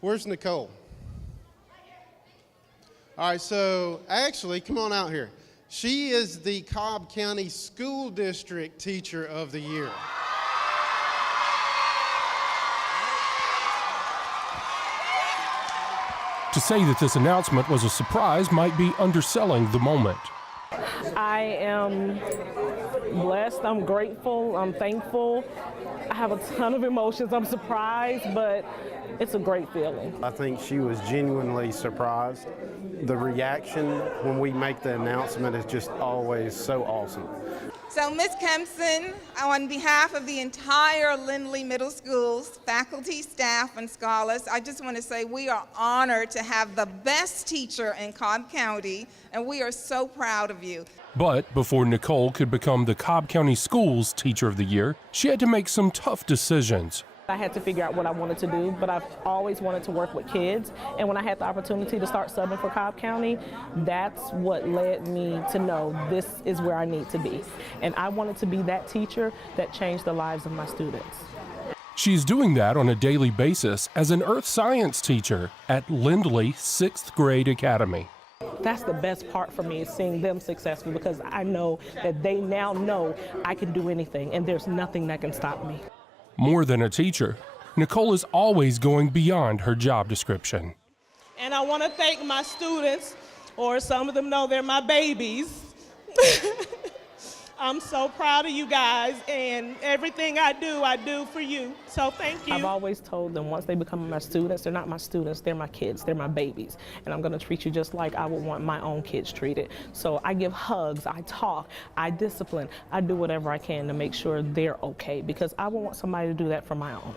Where's Nicole? All right, so actually, come on out here. She is the Cobb County School District Teacher of the Year. To say that this announcement was a surprise might be underselling the moment. I am blessed, I'm grateful, I'm thankful. I have a ton of emotions, I'm surprised, but it's a great feeling. I think she was genuinely surprised. The reaction when we make the announcement is just always so awesome. So, Ms. Kempson, on behalf of the entire Lindley Middle School's faculty, staff, and scholars, I just want to say we are honored to have the best teacher in Cobb County, and we are so proud of you. But before Nicole could become the Cobb County Schools Teacher of the Year, she had to make some tough decisions. I had to figure out what I wanted to do, but I've always wanted to work with kids. And when I had the opportunity to start subbing for Cobb County, that's what led me to know this is where I need to be. And I wanted to be that teacher that changed the lives of my students. She's doing that on a daily basis as an earth science teacher at Lindley 6th Grade Academy. That's the best part for me, is seeing them successful, because I know that they now know I can do anything and there's nothing that can stop me. More than a teacher, Nicole is always going beyond her job description. And I want to thank my students, or some of them know they're my babies. I'm so proud of you guys, and everything I do for you. So thank you. I've always told them, once they become my students, they're not my students, they're my kids, they're my babies. And I'm going to treat you just like I would want my own kids treated. So I give hugs, I talk, I discipline, I do whatever I can to make sure they're okay, because I would want somebody to do that for my own.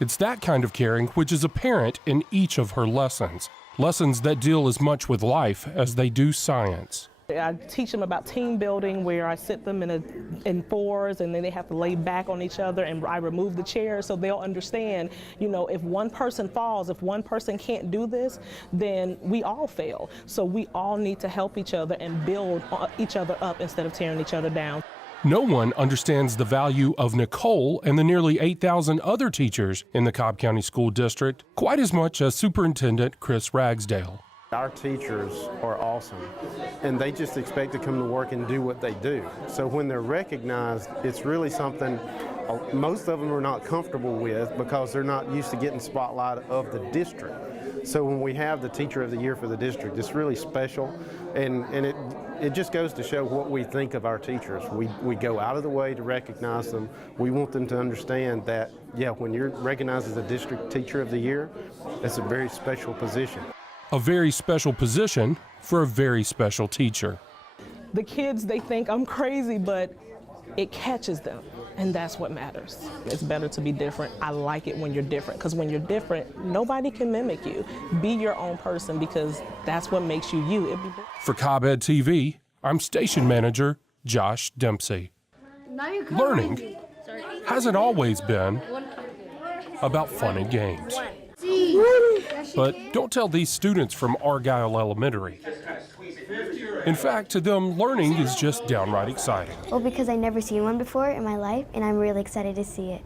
It's that kind of caring which is apparent in each of her lessons. Lessons that deal as much with life as they do science. I teach them about team building, where I sit them in fours, and then they have to lay back on each other, and I remove the chairs so they'll understand, you know, if one person falls, if one person can't do this, then we all fail. So we all need to help each other and build each other up instead of tearing each other down. No one understands the value of Nicole and the nearly 8,000 other teachers in the Cobb County School District quite as much as Superintendent Chris Ragsdale. Our teachers are awesome, and they just expect to come to work and do what they do. So when they're recognized, it's really something most of them are not comfortable with, because they're not used to getting spotlight of the district. So when we have the Teacher of the Year for the district, it's really special, and it just goes to show what we think of our teachers. We go out of the way to recognize them. We want them to understand that, yeah, when you're recognized as a district Teacher of the Year, it's a very special position. A very special position for a very special teacher. The kids, they think I'm crazy, but it catches them, and that's what matters. It's better to be different. I like it when you're different, because when you're different, nobody can mimic you. Be your own person, because that's what makes you you. For Cobb Ed TV, I'm station manager Josh Dempsey. Learning hasn't always been about fun and games. But don't tell these students from Argyle Elementary. In fact, to them, learning is just downright exciting. Well, because I've never seen one before in my life, and I'm really excited to see it.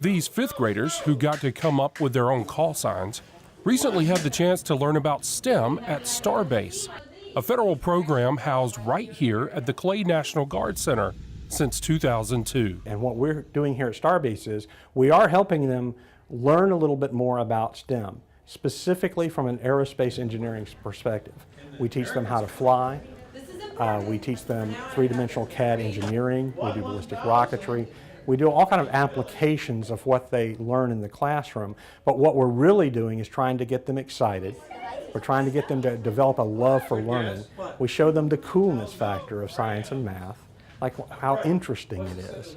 These fifth graders who got to come up with their own call signs recently had the chance to learn about STEM at Starbase, a federal program housed right here at the Clay National Guard Center since 2002. And what we're doing here at Starbase is we are helping them learn a little bit more about STEM, specifically from an aerospace engineering perspective. We teach them how to fly. We teach them three-dimensional CAD engineering. We do ballistic rocketry. We do all kind of applications of what they learn in the classroom. But what we're really doing is trying to get them excited. We're trying to get them to develop a love for learning. We show them the coolness factor of science and math, like how interesting it is.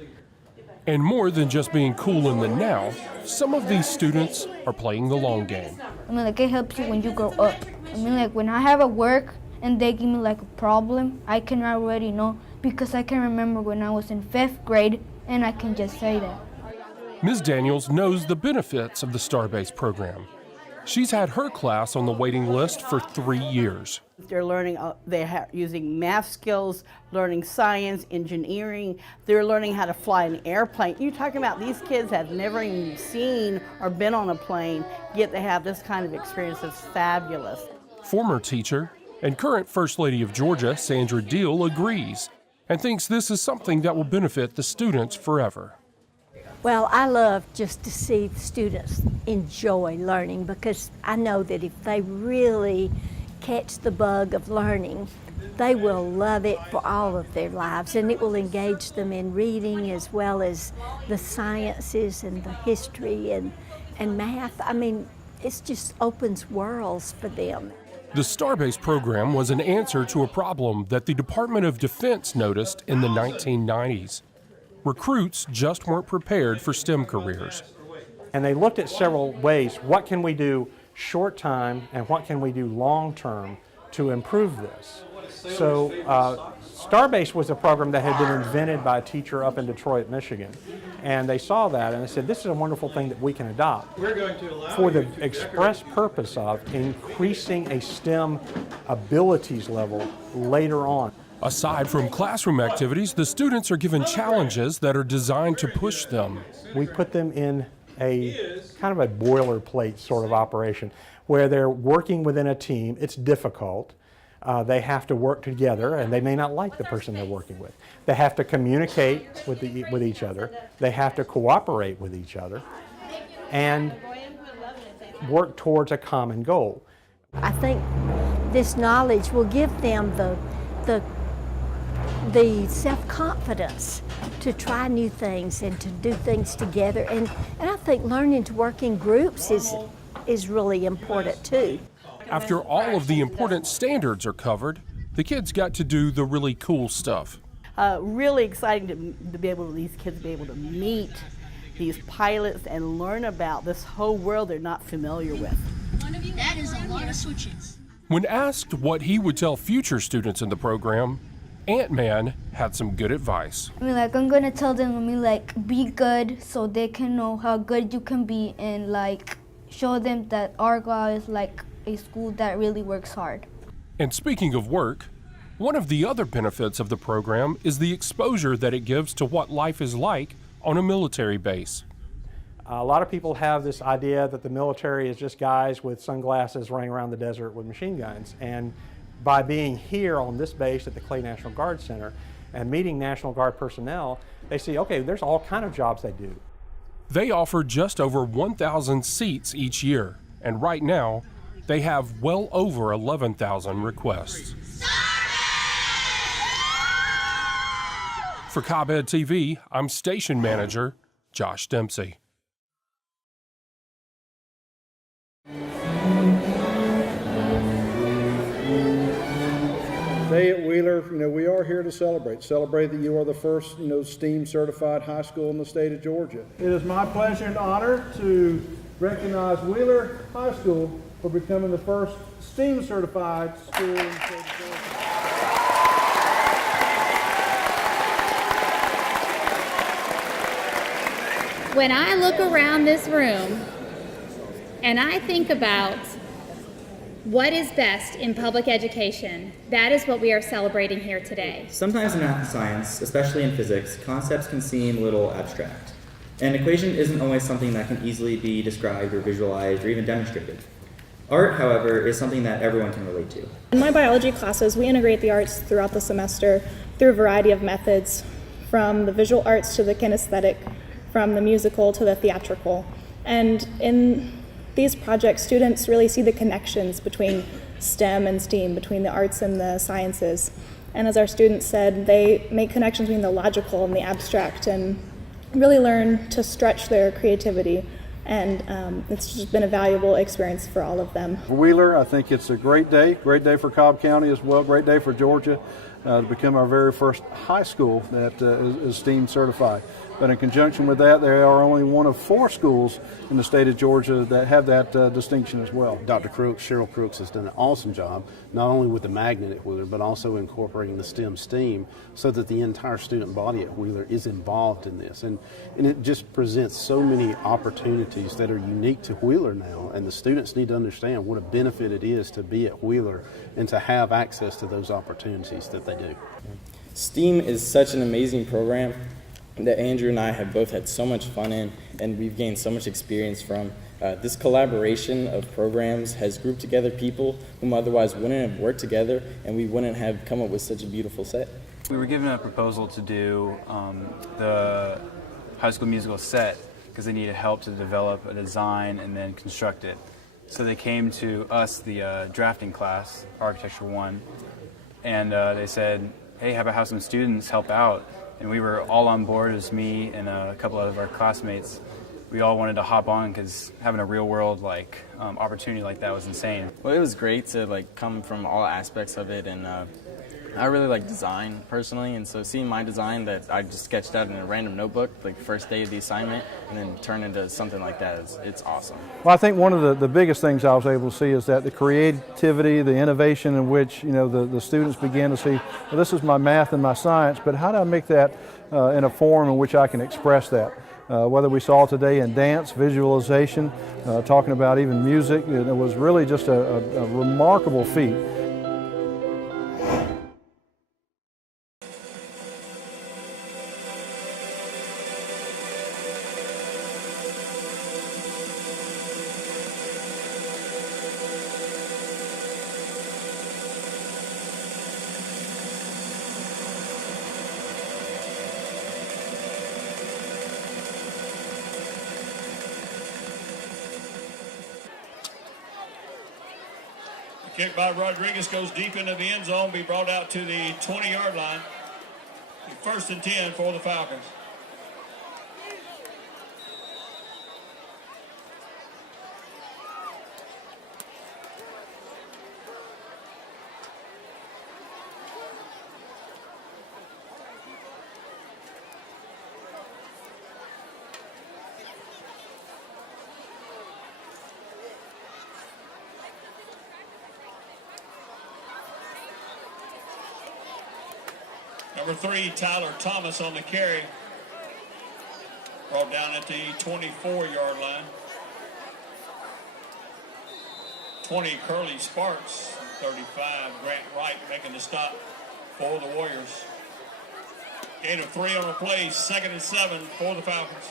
And more than just being cool in the now, some of these students are playing the long game. I mean, like, it helps you when you grow up. I mean, like, when I have a work and they give me like a problem, I can already know, because I can remember when I was in 5th grade, and I can just say that. Ms. Daniels knows the benefits of the Starbase program. She's had her class on the waiting list for 3 years. They're learning, they're using math skills, learning science, engineering. They're learning how to fly an airplane. You're talking about these kids have never even seen or been on a plane, yet they have this kind of experience. It's fabulous. Former teacher and current First Lady of Georgia, Sandra Deal, agrees and thinks this is something that will benefit the students forever. Well, I love just to see the students enjoy learning, because I know that if they really catch the bug of learning, they will love it for all of their lives, and it will engage them in reading as well as the sciences and the history and math. I mean, it just opens worlds for them. The Starbase program was an answer to a problem that the Department of Defense noticed in the 1990s. Recruits just weren't prepared for STEM careers. And they looked at several ways. What can we do short time and what can we do long term to improve this? So Starbase was a program that had been invented by a teacher up in Detroit, Michigan. And they saw that and they said, this is a wonderful thing that we can adopt for the express purpose of increasing a STEM abilities level later on. Aside from classroom activities, the students are given challenges that are designed to push them. We put them in a kind of a boilerplate sort of operation where they're working within a team. It's difficult. They have to work together, and they may not like the person they're working with. They have to communicate with each other. They have to cooperate with each other and work towards a common goal. I think this knowledge will give them the self-confidence to try new things and to do things together. And I think learning to work in groups is really important too. After all of the important standards are covered, the kids got to do the really cool stuff. Really exciting to be able, these kids be able to meet these pilots and learn about this whole world they're not familiar with. That is a lot of switches. When asked what he would tell future students in the program, Ant-Man had some good advice. I mean, like, I'm gonna tell them, I mean, like, be good so they can know how good you can be, and like show them that Argyle is like a school that really works hard. And speaking of work, one of the other benefits of the program is the exposure that it gives to what life is like on a military base. A lot of people have this idea that the military is just guys with sunglasses running around the desert with machine guns. And by being here on this base at the Clay National Guard Center and meeting National Guard personnel, they see, okay, there's all kind of jobs they do. They offer just over 1,000 seats each year, And right now, they have well over 11,000 requests. For Cobb Ed TV, I'm station manager Josh Dempsey. Today at Wheeler, we are here to celebrate that you are the first, STEAM certified high school in the state of Georgia. It is my pleasure and honor to recognize Wheeler High School for becoming the first STEAM certified school in the state of Georgia. When I look around this room and I think about what is best in public education, that is what we are celebrating here today. Sometimes in math and science, especially in physics, concepts can seem a little abstract. An equation isn't always something that can easily be described or visualized or even demonstrated. Art, however, is something that everyone can relate to. In my biology classes, we integrate the arts throughout the semester through a variety of methods, from the visual arts to the kinesthetic, from the musical to the theatrical. And in these projects, students really see the connections between STEM and STEAM, between the arts and the sciences. And as our students said, they make connections between the logical and the abstract and really learn to stretch their creativity. And it's just been a valuable experience for all of them. For Wheeler, I think it's a great day for Cobb County as well, great day for Georgia to become our very first high school that is STEAM certified. But in conjunction with that, there are only one of 4 schools in the state of Georgia that have that distinction as well. Dr. Crooks, Cheryl Crooks, has done an awesome job, not only with the magnet at Wheeler, but also incorporating the STEM so that the entire student body at Wheeler is involved in this. And it just presents so many opportunities that are unique to Wheeler now, and the students need to understand what a benefit it is to be at Wheeler and to have access to those opportunities that they do. STEAM is such an amazing program that Andrew and I have both had so much fun in, and we've gained so much experience from. This collaboration of programs has grouped together people whom otherwise wouldn't have worked together, and we wouldn't have come up with such a beautiful set. We were given a proposal to do the High School Musical set because they needed help to develop a design and then construct it. So they came to us, the drafting class, Architecture 1, and they said, hey, how about have some students help out? And we were all on board. It was me and a couple of our classmates. We all wanted to hop on because having a real world opportunity like that was insane. Well, it was great to come from all aspects of it, and I really like design personally, and so seeing my design that I just sketched out in a random notebook, first day of the assignment, and then turn into something like that, it's awesome. Well, I think one of the biggest things I was able to see is that the creativity, the innovation in which the students begin to see, well, this is my math and my science, but how do I make that in a form in which I can express that? Whether we saw today in dance, visualization, talking about even music, it was really just a remarkable feat. Kick by Rodriguez goes deep into the end zone, be brought out to the 20-yard line. 1st and 10 for the Falcons. Number 3, Tyler Thomas on the carry. Brought down at the 24-yard line. 20, Curly Sparks. 35, Grant Wright making the stop for the Warriors. Gain of 3 on the play, 2nd and 7 for the Falcons.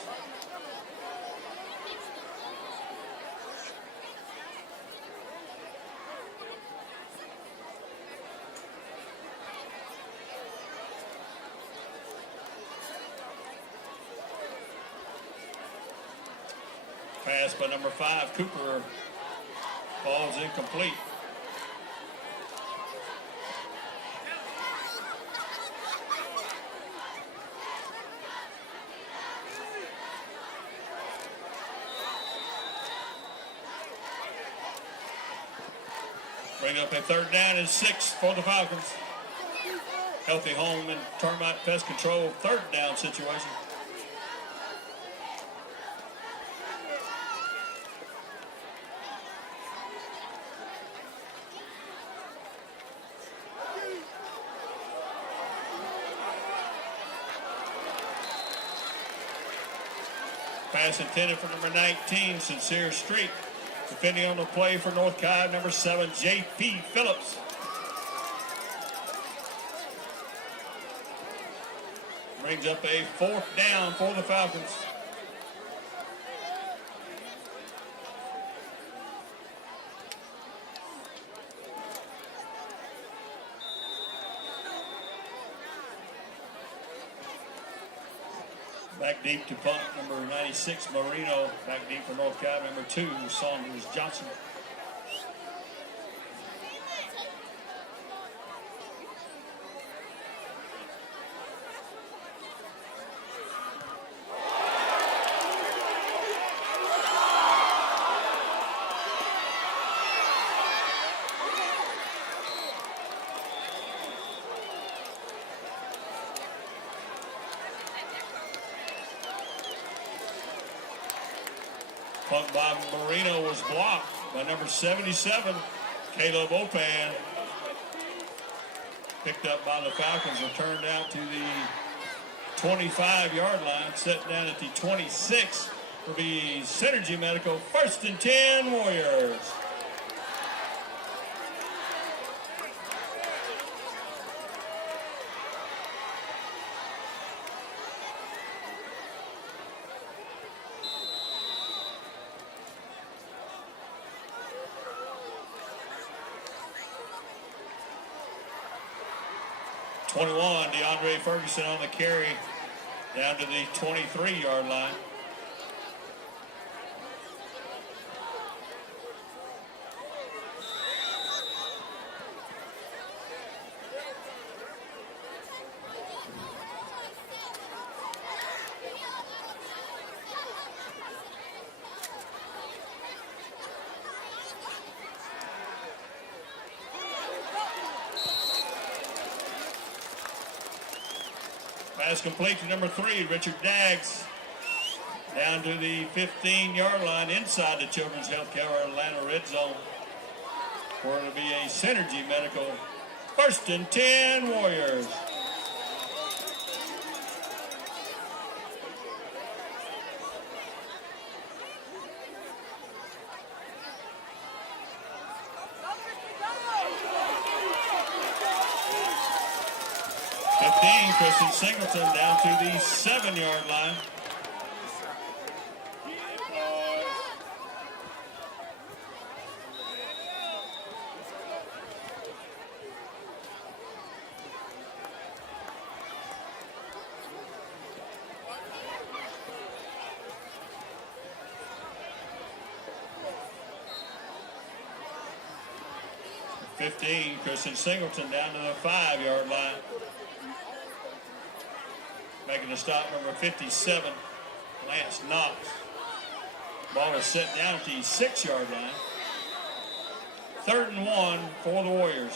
Pass by number 5, Cooper, Ball's incomplete. Bring up a 3rd down and 6 for the Falcons. Healthy home and termite pest control 3rd down situation. Pass intended for number 19, Sincere Street. Defending on the play for North Cobb, number 7, J.P. Phillips. Brings up a 4th down for the Falcons. Back deep to punt, number 96, Marino. Back deep for North Cobb, number 2, Saunders Johnson. Punt by Marino was blocked by number 77, Caleb Opan. Picked up by the Falcons, returned out to the 25-yard line, set down at the 26 for the Synergy Medical 1st and 10 Warriors. DeAndre Ferguson on the carry down to the 23-yard line. Pass complete to number 3, Richard Daggs. Down to the 15-yard line inside the Children's Healthcare Atlanta red zone. For it to be a Synergy Medical 1st and 10 Warriors. Christian Singleton down to the 7-yard line. Christian Singleton down to the 5-yard line. Making a stop, number 57, Lance Knox. Ball is set down at the 6-yard line. 3rd and 1 for the Warriors.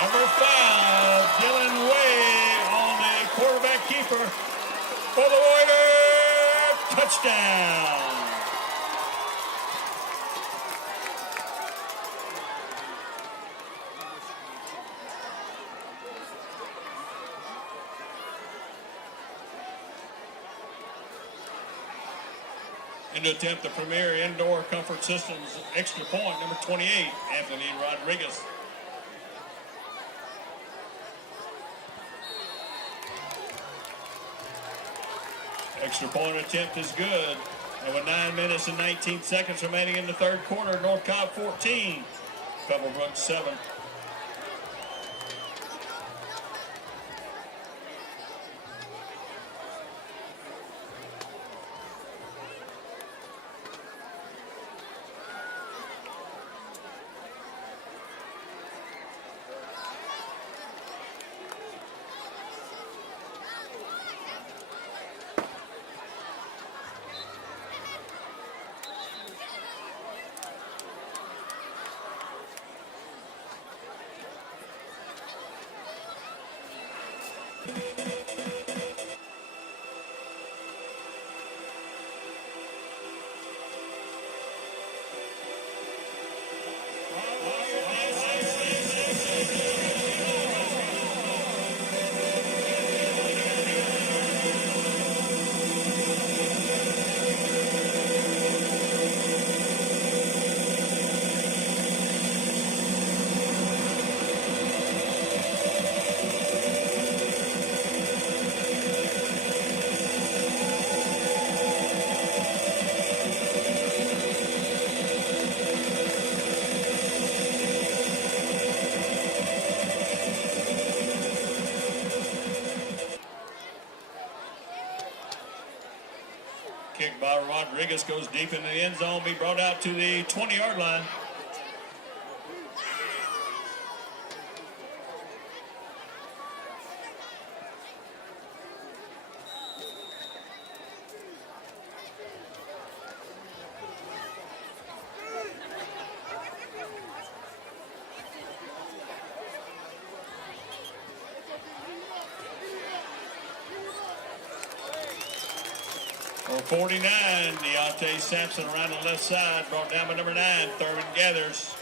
Number 5, Dylan Way on the quarterback keeper for the Warriors. Touchdown! And to attempt the premier indoor comfort systems extra point, number 28, Anthony Rodriguez. Extra point attempt is good. And with 9 minutes and 19 seconds remaining in the 3rd quarter, North Cobb 14, Pebblebrook 7. Rodriguez goes deep into the end zone, be brought out to the 20-yard line. For 49, Deontay Sampson around the left side, brought down by number 9, Thurman Gathers.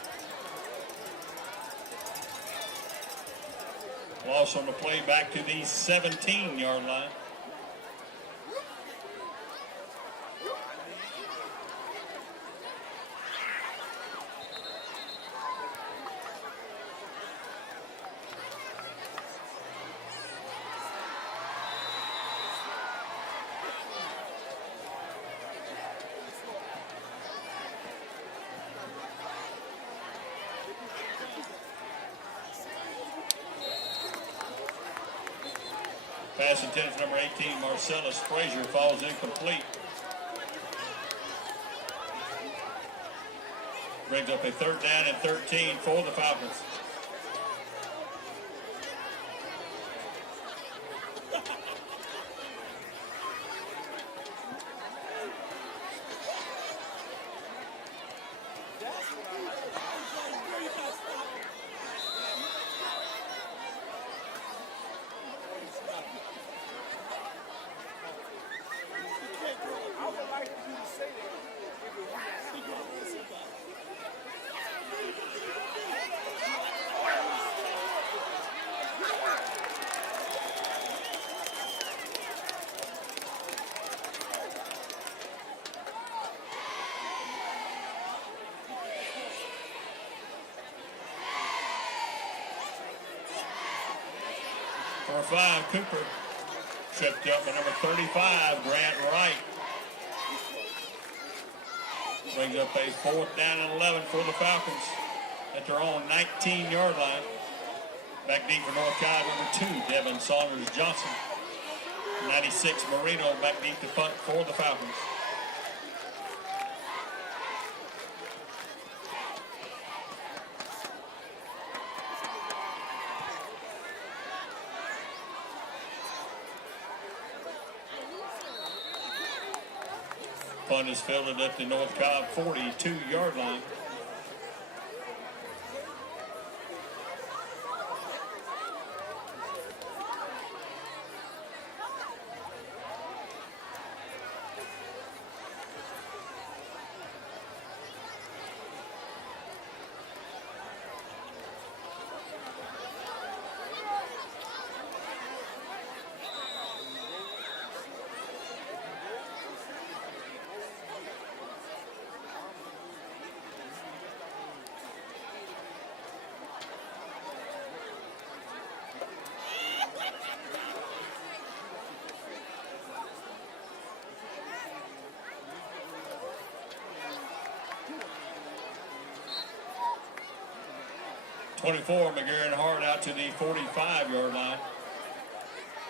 Loss on the play back to the 17-yard line. Pass intended for number 18, Marcellus Frazier, falls incomplete. Brings up a 3rd down and 13 for the Falcons. Number 5, Cooper, tripped up by number 35, Grant Wright. Brings up a 4th down and 11 for the Falcons at their own 19-yard line. Back deep for North Cobb, number 2, Devin Saunders Johnson. 96, Marino, back deep to punt for the Falcons. Punt is fielded at the North Cobb 42-yard line. .24, McGarren Hart out to the 45-yard line.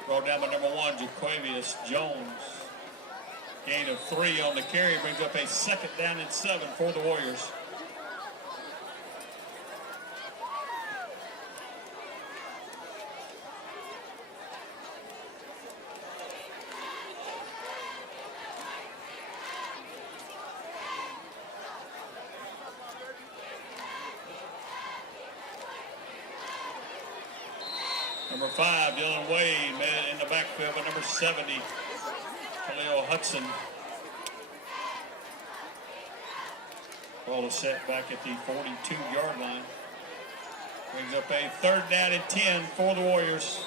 Brought down by number 1, Jaquavius Jones. Gain of 3 on the carry, brings up a 2nd down and 7 for the Warriors. Number 5, Dylan Wade, man in the backfield by number 70, Khalil Hudson. Ball is set back at the 42-yard line. Brings up a 3rd down and 10 for the Warriors.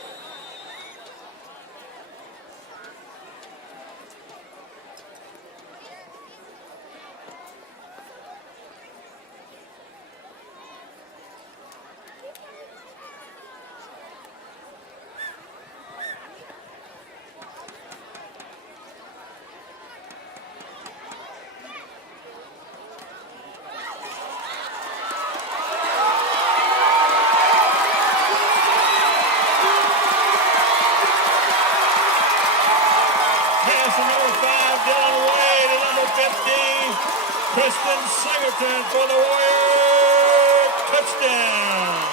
Kristen Singleton for the Warriors. Touchdown.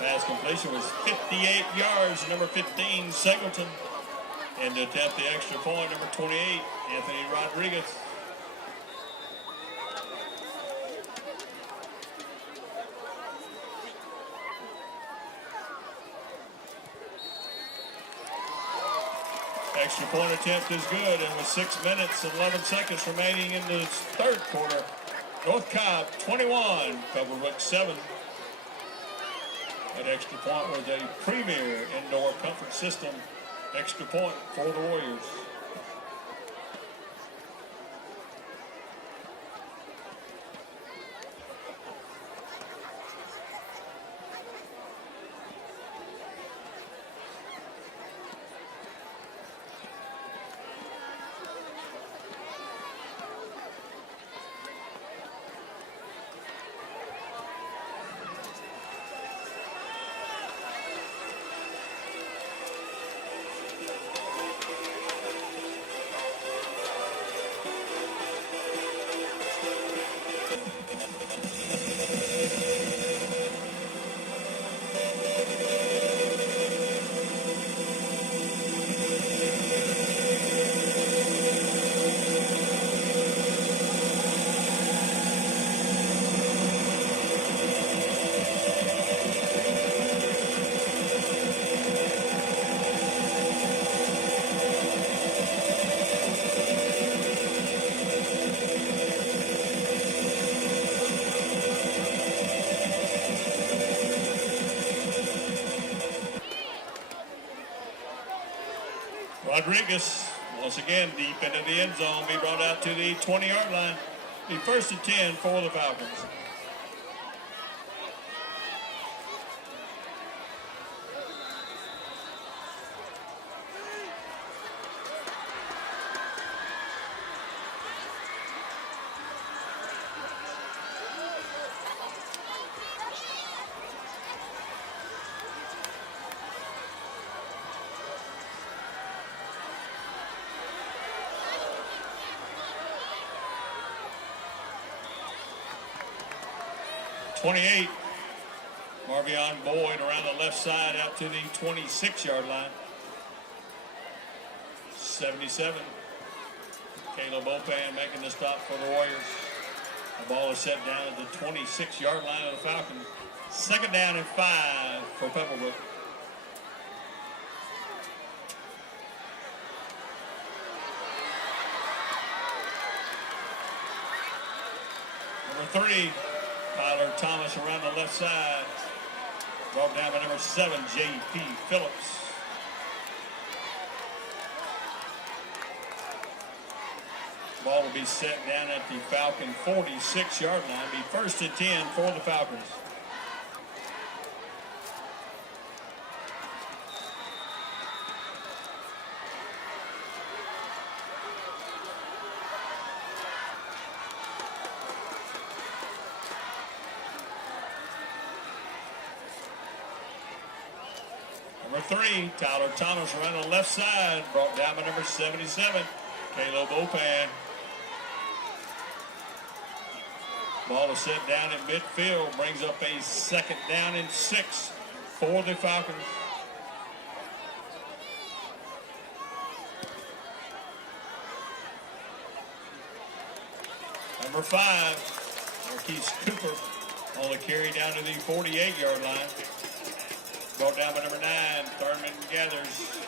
Pass completion was 58 yards. Number 15, Singleton. And to attempt the extra point, number 28, Anthony Rodriguez. Extra point attempt is good, and with 6 minutes and 11 seconds remaining in the third quarter, North Cobb 21, Pebblebrook 7. That extra point was a premier indoor comfort system extra point for the Warriors. Rodriguez, once again, deep into the end zone, be brought out to the 20-yard line. Be first and 10 for the Falcons. .28, Marvion Boyd around the left side out to the 26-yard line. 77, Caleb Opan making the stop for the Warriors. The ball is set down at the 26-yard line of the Falcons. Second down and 5 for Pebblebrook. Number 3, Tyler Thomas around the left side. Brought down by number 7, J.P. Phillips. Ball will be set down at the Falcon 46-yard line. Be first and 10 for the Falcons. Number 3, Tyler Thomas around the left side, brought down by number 77, Caleb Opan. Ball is set down at midfield, brings up a second down and 6 for the Falcons. Number 5, Marquise Cooper on the carry down to the 48-yard line. Brought down by number 9, Thurman Gathers.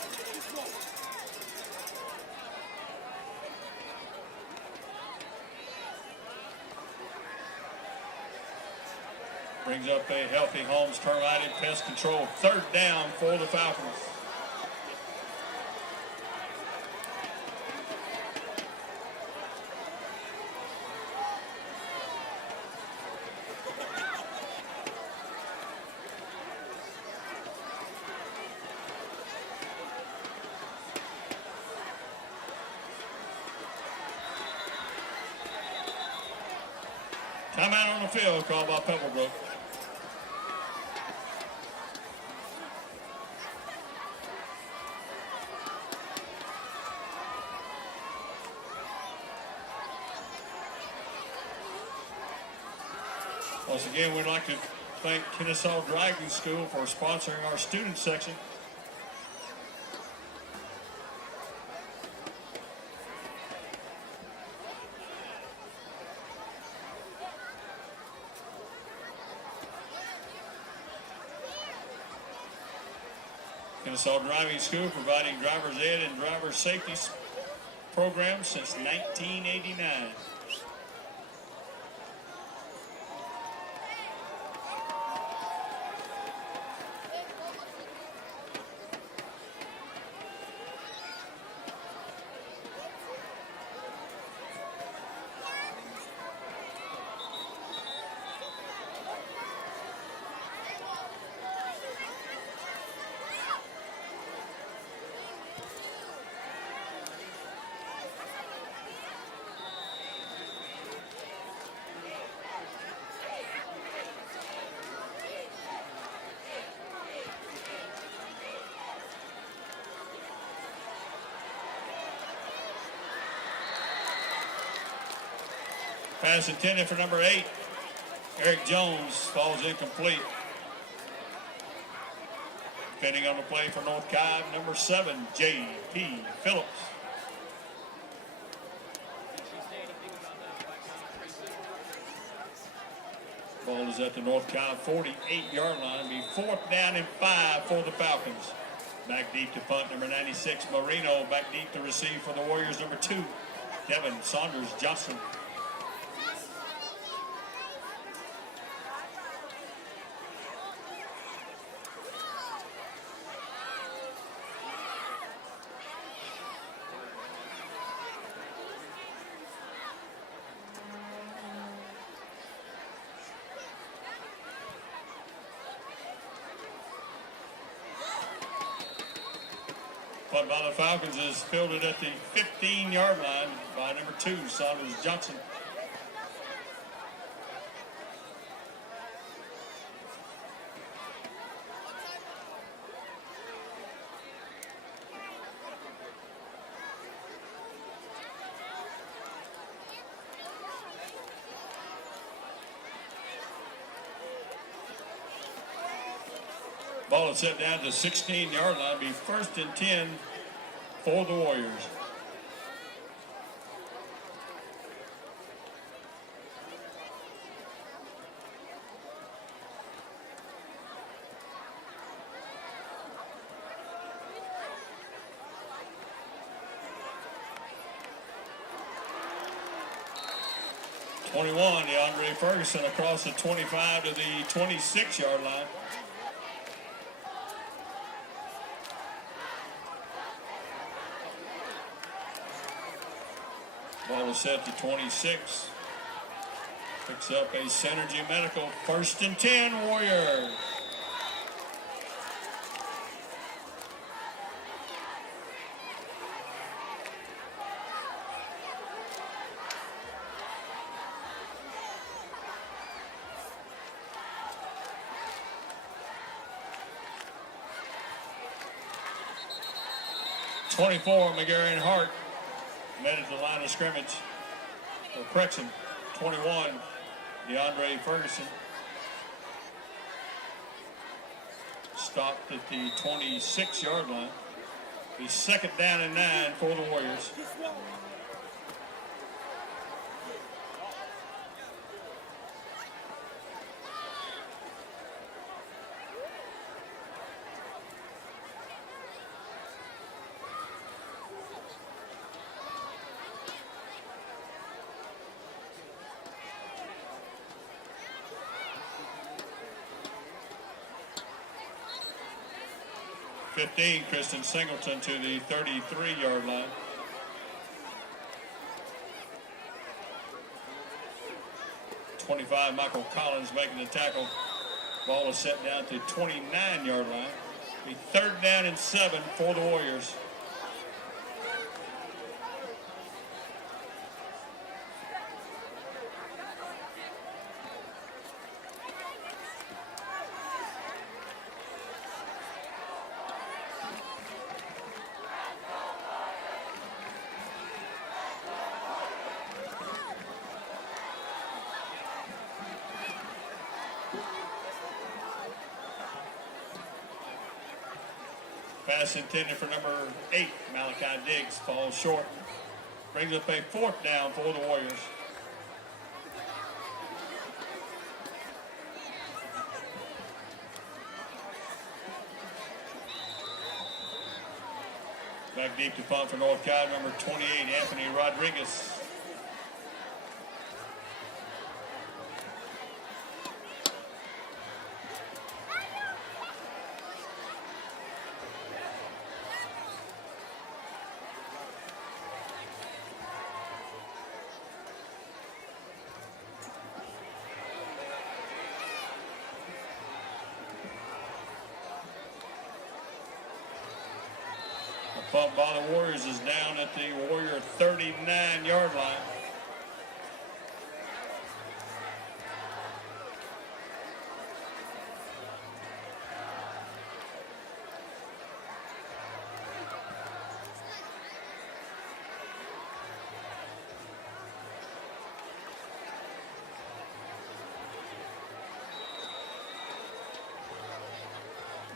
Brings up a healthy Holmes termite and pest control. Third down for the Falcons. Timeout on the field called by Pebblebrook. Once again, we'd like to thank Kennesaw Driving School for sponsoring our student section. Kennesaw Driving School providing driver's ed and driver safety programs since 1989. Pass intended for number 8. Eric Jones falls incomplete. Defending on the play for North Cobb, number 7, J.P. Phillips. Ball is at the North Cobb 48-yard line. Be 4th down and 5 for the Falcons. Back deep to punt, number 96, Marino. Back deep to receive for the Warriors, number 2, Kevin Saunders Johnson. Punt by the Falcons is fielded at the 15-yard line by number 2, Saunders Johnson. Ball is set down to the 16-yard line. Be 1st and 10 for the Warriors. DeAndre Ferguson across the 25 to the 26-yard line. Ball is set to 26. Picks up a Synergy Medical 1st and 10 Warriors. '24 McGarry Hart met at the line of scrimmage. Or correction, 21 DeAndre Ferguson stopped at the 26-yard line. He's 2nd down and 9 for the Warriors. Kristen Singleton to the 33-yard line. '25 Michael Collins making the tackle. Ball is set down to 29-yard line. Be 3rd down and 7 for the Warriors. Pass intended for number 8, Malachi Diggs, falls short. Brings up a 4th down for the Warriors. Back deep to punt for North Cobb, number 28, Anthony Rodriguez. Punt by the Warriors is down at the Warrior 39-yard line.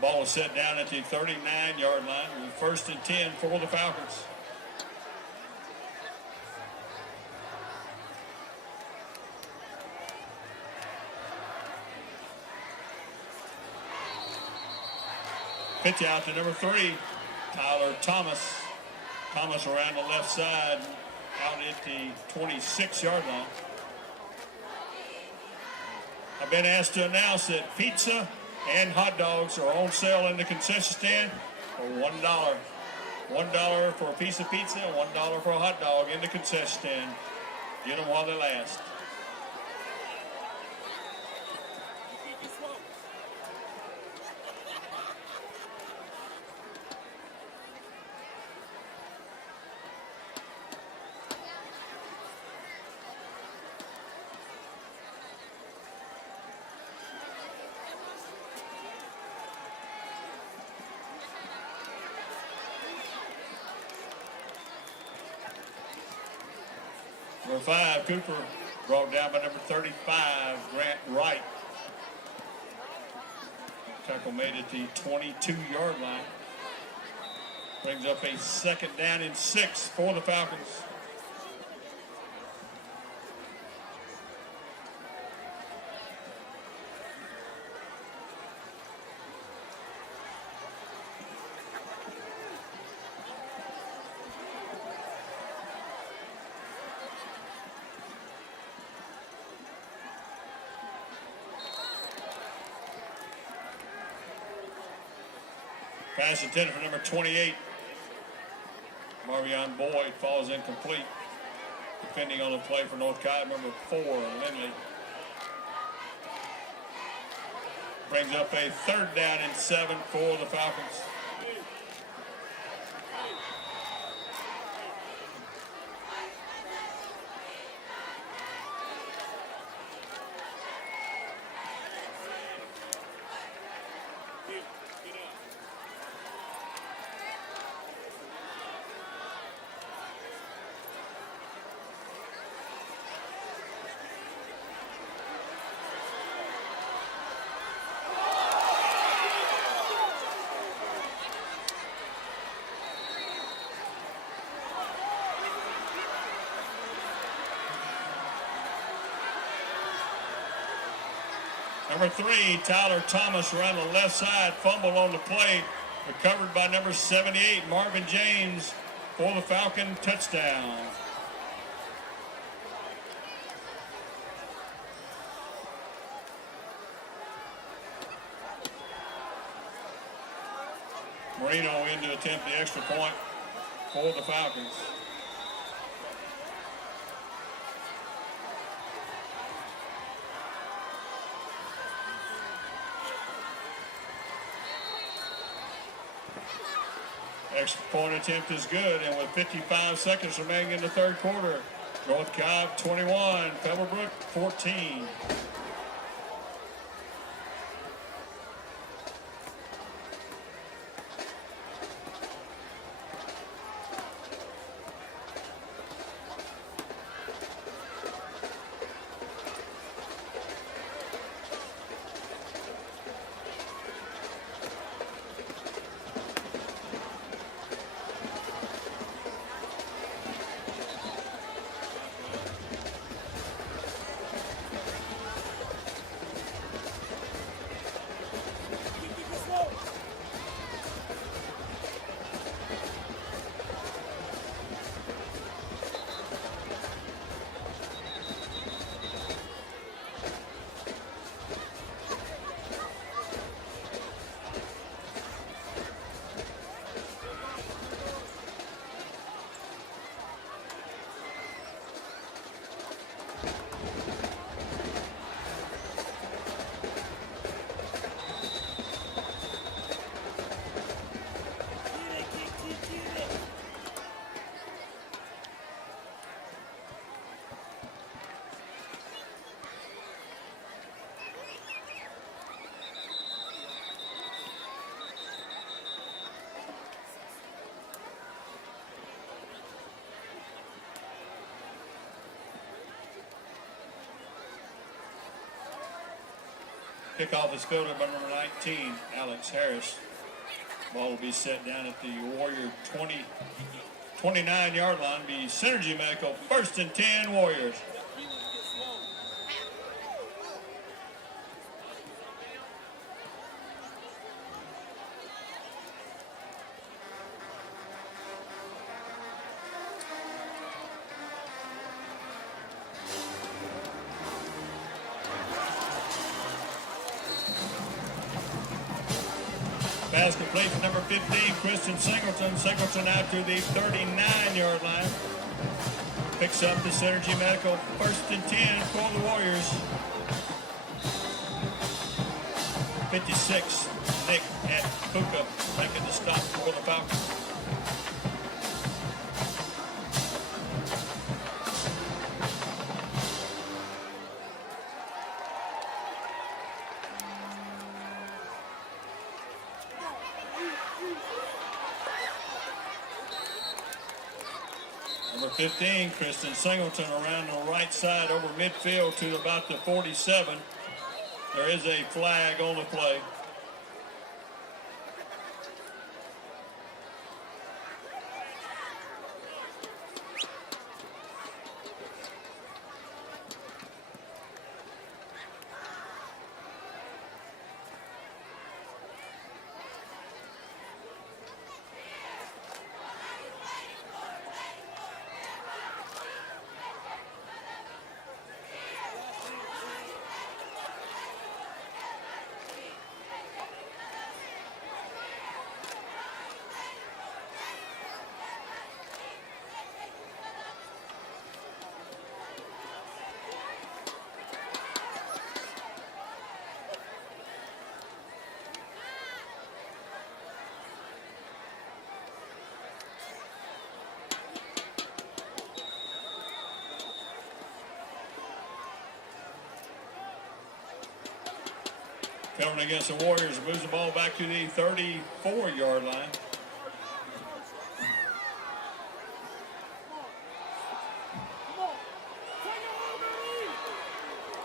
Ball is set down at the 39-yard line. 1st and 10 for the Falcons. Pitch out to number 3, Tyler Thomas. Thomas around the left side, out at the 26-yard line. I've been asked to announce that pizza and hot dogs are on sale in the concession stand for $1. $1 for a piece of pizza and $1 for a hot dog in the concession stand. Get them while they last. Number 5, Cooper, brought down by number 35, Grant Wright. Tackle made at the 22-yard line. Brings up a 2nd down and 6 for the Falcons. Pass intended for number 28. Marvion Boyd falls incomplete. Defending on the play for North Cobb, number 4, Lindley. Brings up a 3rd down and 7 for the Falcons. Number 3, Tyler Thomas around the left side, fumble on the play, recovered by number 78, Marvin James, for the Falcon touchdown. Marino in to attempt the extra point for the Falcons. Extra point attempt is good, and with 55 seconds remaining in the 3rd quarter, North Cobb 21, Pebblebrook 14. Kickoff is fielded by number 19, Alex Harris. Ball will be set down at the Warrior 29-yard line. Be Synergy Medical, 1st and 10 Warriors. Pass complete for number 15, Kristen Singleton. Singleton out to the 39-yard line. Picks up the Synergy Medical, 1st and 10 for the Warriors. 56, Nick at Puka making the stop for the Falcons. Number 15, Kristen Singleton around the right side over midfield to about the 47. There is a flag on the play. Covering against the Warriors, moves the ball back to the 34-yard line.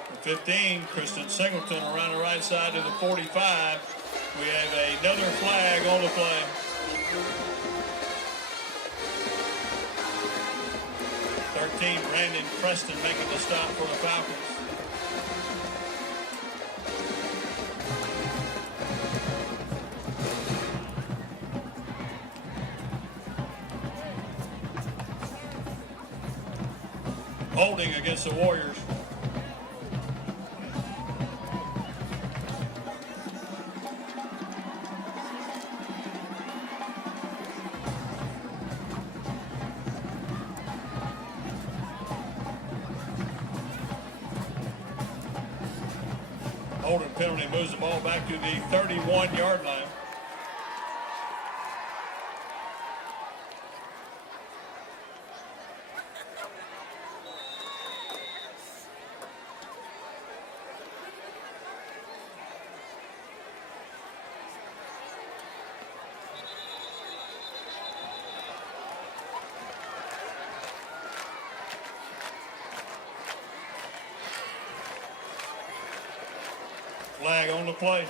For 15, Kristen Singleton around the right side to the 45. We have another flag on the play. Brandon Preston making the stop for the Falcons. Holding against the Warriors. Holding penalty moves the ball back to the 31-yard line. Flag on the play.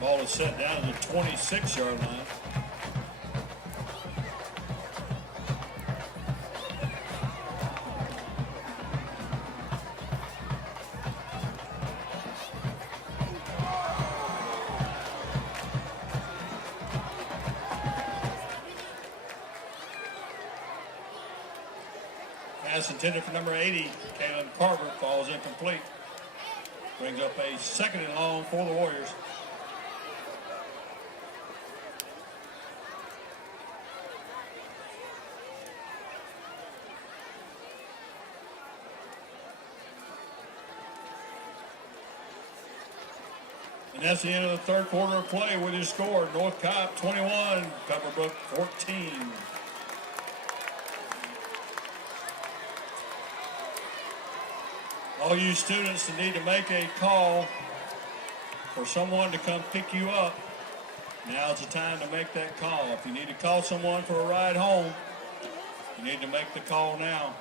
Ball is set down to the 26-yard line. Pass intended for number 80, Kaylin Carver, falls incomplete. Brings up a 2nd and long for the Warriors. And that's the end of the third quarter of play with your score. North Cobb 21, Pebblebrook 14. All you students that need to make a call for someone to come pick you up, now's the time to make that call. If you need to call someone for a ride home, you need to make the call now.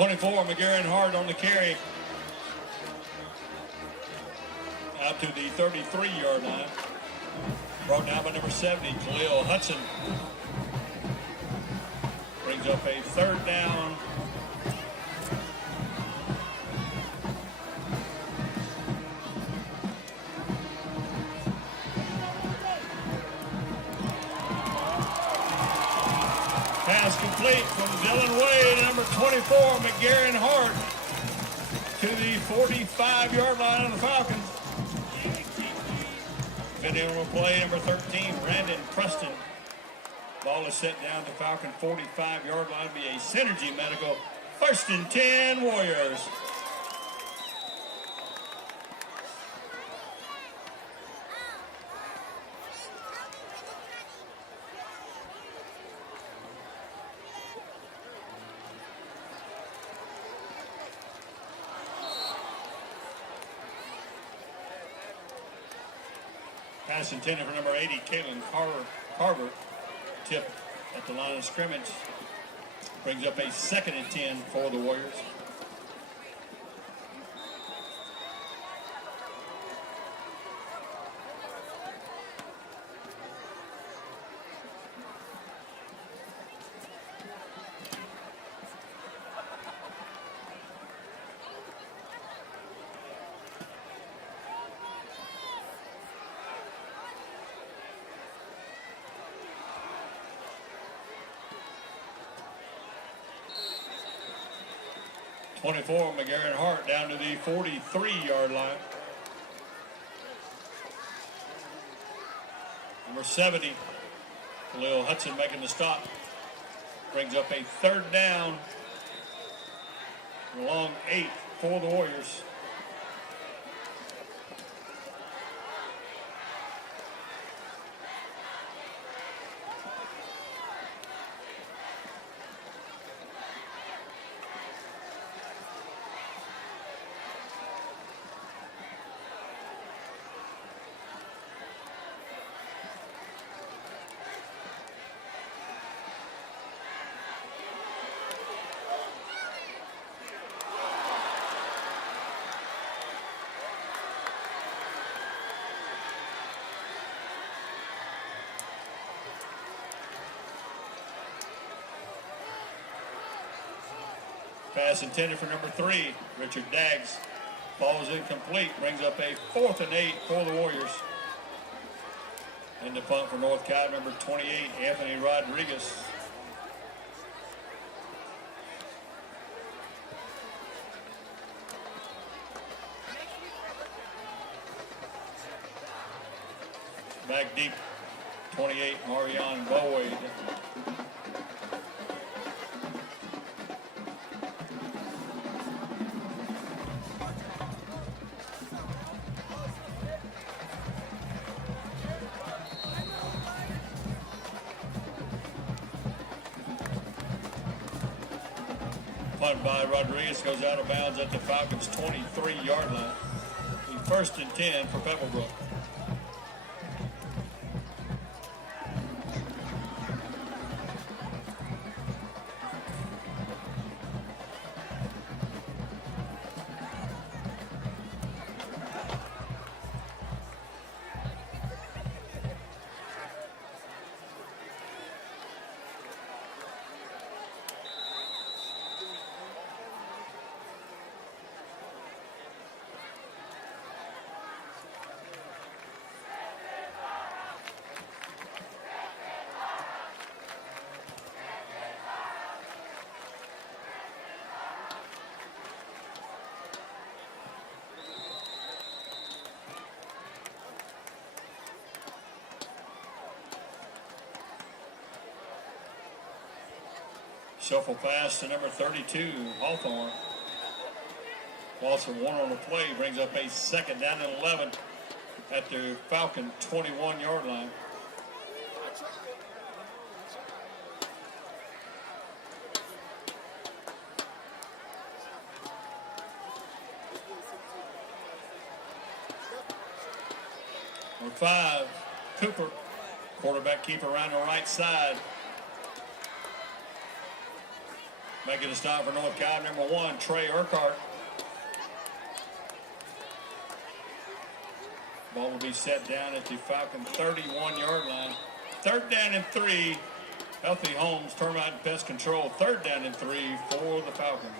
.24, McGarren Hart on the carry. Out to the 33-yard line. Brought down by number 70, Khalil Hudson. Brings up a third down. Pass complete from Dylan Wade, number 24, McGarren Hart, to the 45-yard line of the Falcons. Fitting will play number 13, Brandon Preston. Ball is set down to Falcon 45-yard line. Be a Synergy Medical 1st and 10 Warriors. Pass intended for number 80, Caitlin Carver. Tip at the line of scrimmage. Brings up a 2nd and 10 for the Warriors. .24, McGarren Hart down to the 43-yard line. Number 70, Khalil Hudson making the stop. Brings up a 3rd down. A long 8 for the Warriors. Pass intended for number 3, Richard Daggs. Ball is incomplete. Brings up a 4th and 8 for the Warriors. In the punt for North Cobb, number 28, Anthony Rodriguez. Back deep, 28, Marion Boyd. Punt by Rodriguez goes out of bounds at the Falcons' 23-yard line. The 1st and 10 for Pebblebrook. Shuffle pass to number 32, Hawthorne. Loss of 1 on the play brings up a second down and 11 at the Falcon 21-yard line. Number 5, Cooper, quarterback keeper around the right side. Making a stop for North Cobb, number 1, Trey Urquhart. Ball will be set down at the Falcon 31-yard line. 3rd down and 3. Healthy Homes, Termite and Pest Control. 3rd down and 3 for the Falcons.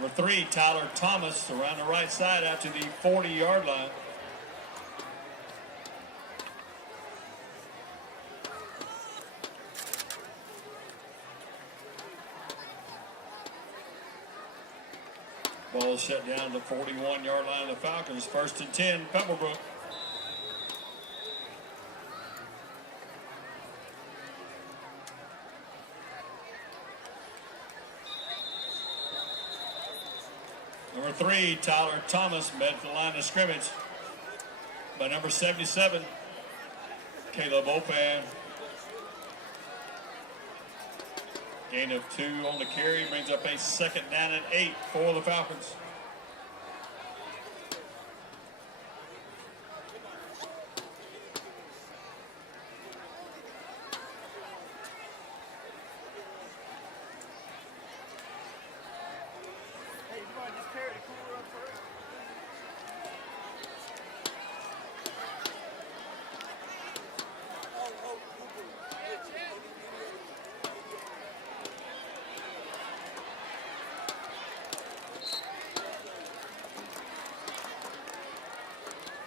Number 3, Tyler Thomas, around the right side out to the 40-yard line. Ball is shut down to the 41-yard line of the Falcons. 1st and 10, Pebblebrook. Number 3, Tyler Thomas, met the line of scrimmage by number 77, Caleb Opan. Gain of 2 on the carry brings up a 2nd down and 8 for the Falcons.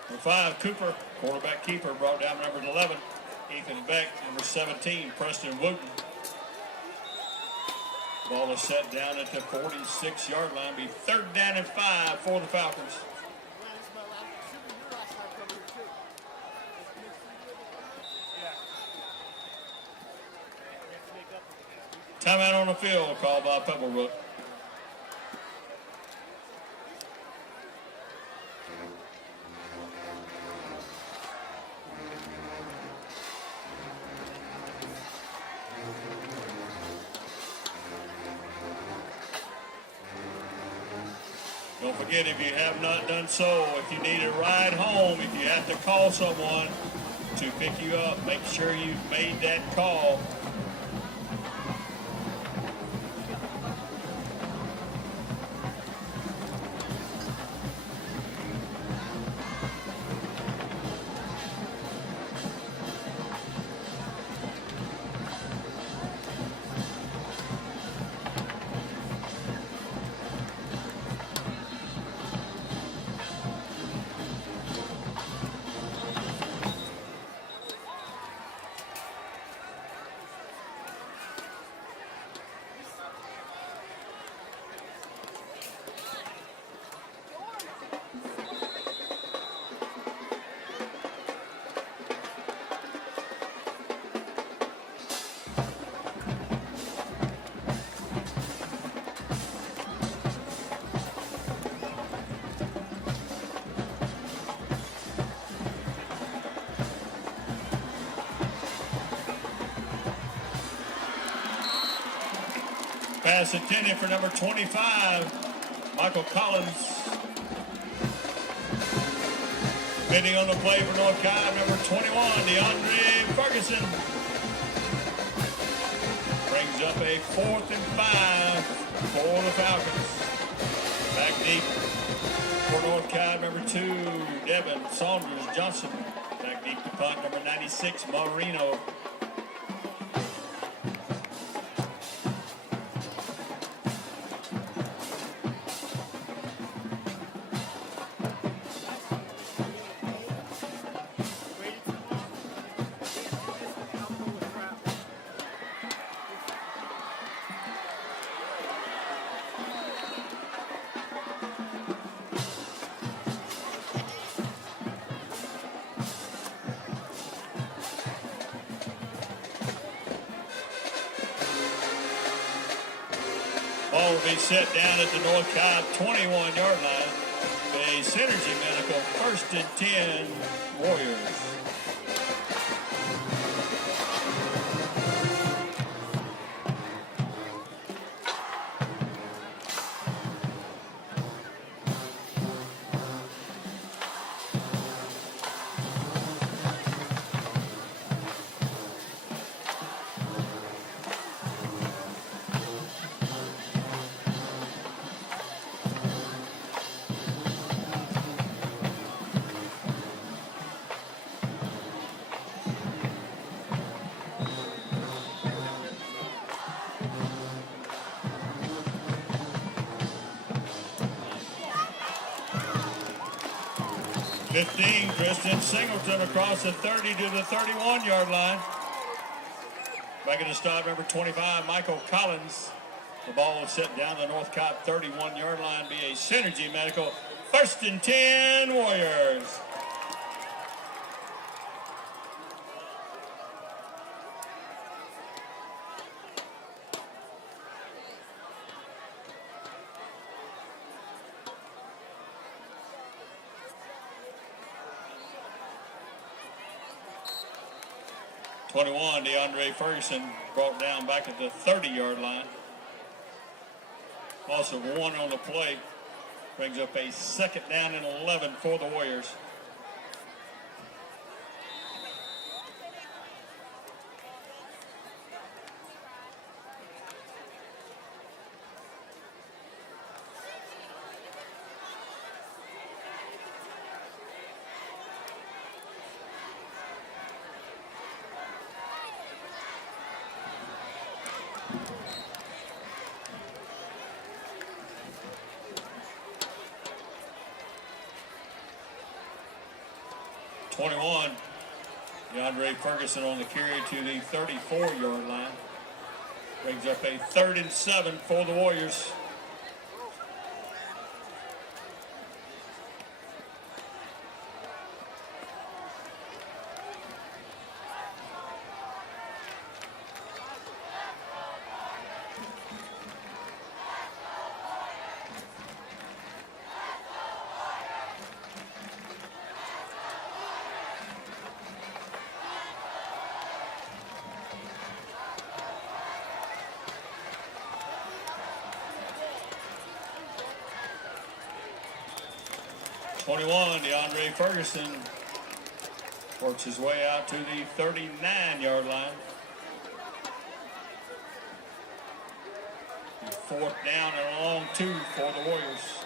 Number 5, Cooper, quarterback keeper, brought down number 11, Ethan Beck. Number 17, Preston Wooten. Ball is set down at the 46-yard line. Be 3rd down and 5 for the Falcons. Timeout on the field called by Pebblebrook. Don't forget, if you have not done so, if you need a ride home, if you have to call someone to pick you up, make sure you've made that call. Pass intended for number 25, Michael Collins. Bidding on the play for North Cobb, number 21, DeAndre Ferguson. Brings up a 4th and 5 for the Falcons. Back deep for North Cobb, number 2, Devin Saunders Johnson. Back deep to punt, number 96, Marino. will be set down at the North Cobb 21-yard line. A Synergy Medical 1st and 10 Warriors. Kristen Singleton across the 30 to the 31-yard line. Back in the stop, number 25, Michael Collins. The ball is set down the North Cobb 31-yard line. Be a Synergy Medical 1st and 10 Warriors. DeAndre Ferguson brought down back at the 30-yard line. Loss of 1 on the play. Brings up a 2nd down and 11 for the Warriors. DeAndre Ferguson on the carry to the 34-yard line. Brings up a 3rd and 7 for the Warriors. DeAndre Ferguson works his way out to the 39-yard line. 4th down and a long 2 for the Warriors.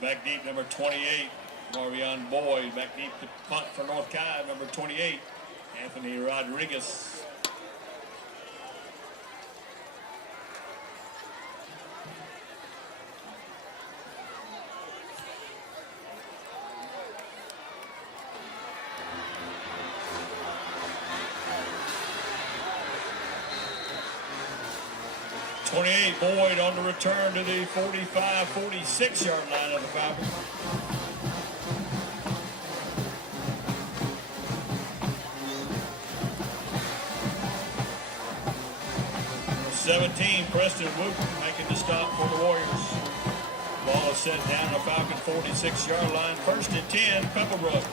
Back deep, number 28, Marvion Boyd. Back deep to punt for North Cobb, number 28, Anthony Rodriguez. Boyd on the return to the 45-46-yard line of the Falcons. Number 17, Preston Wooten making the stop for the Warriors. Ball is set down the Falcon 46-yard line. 1st and 10, Pebblebrook.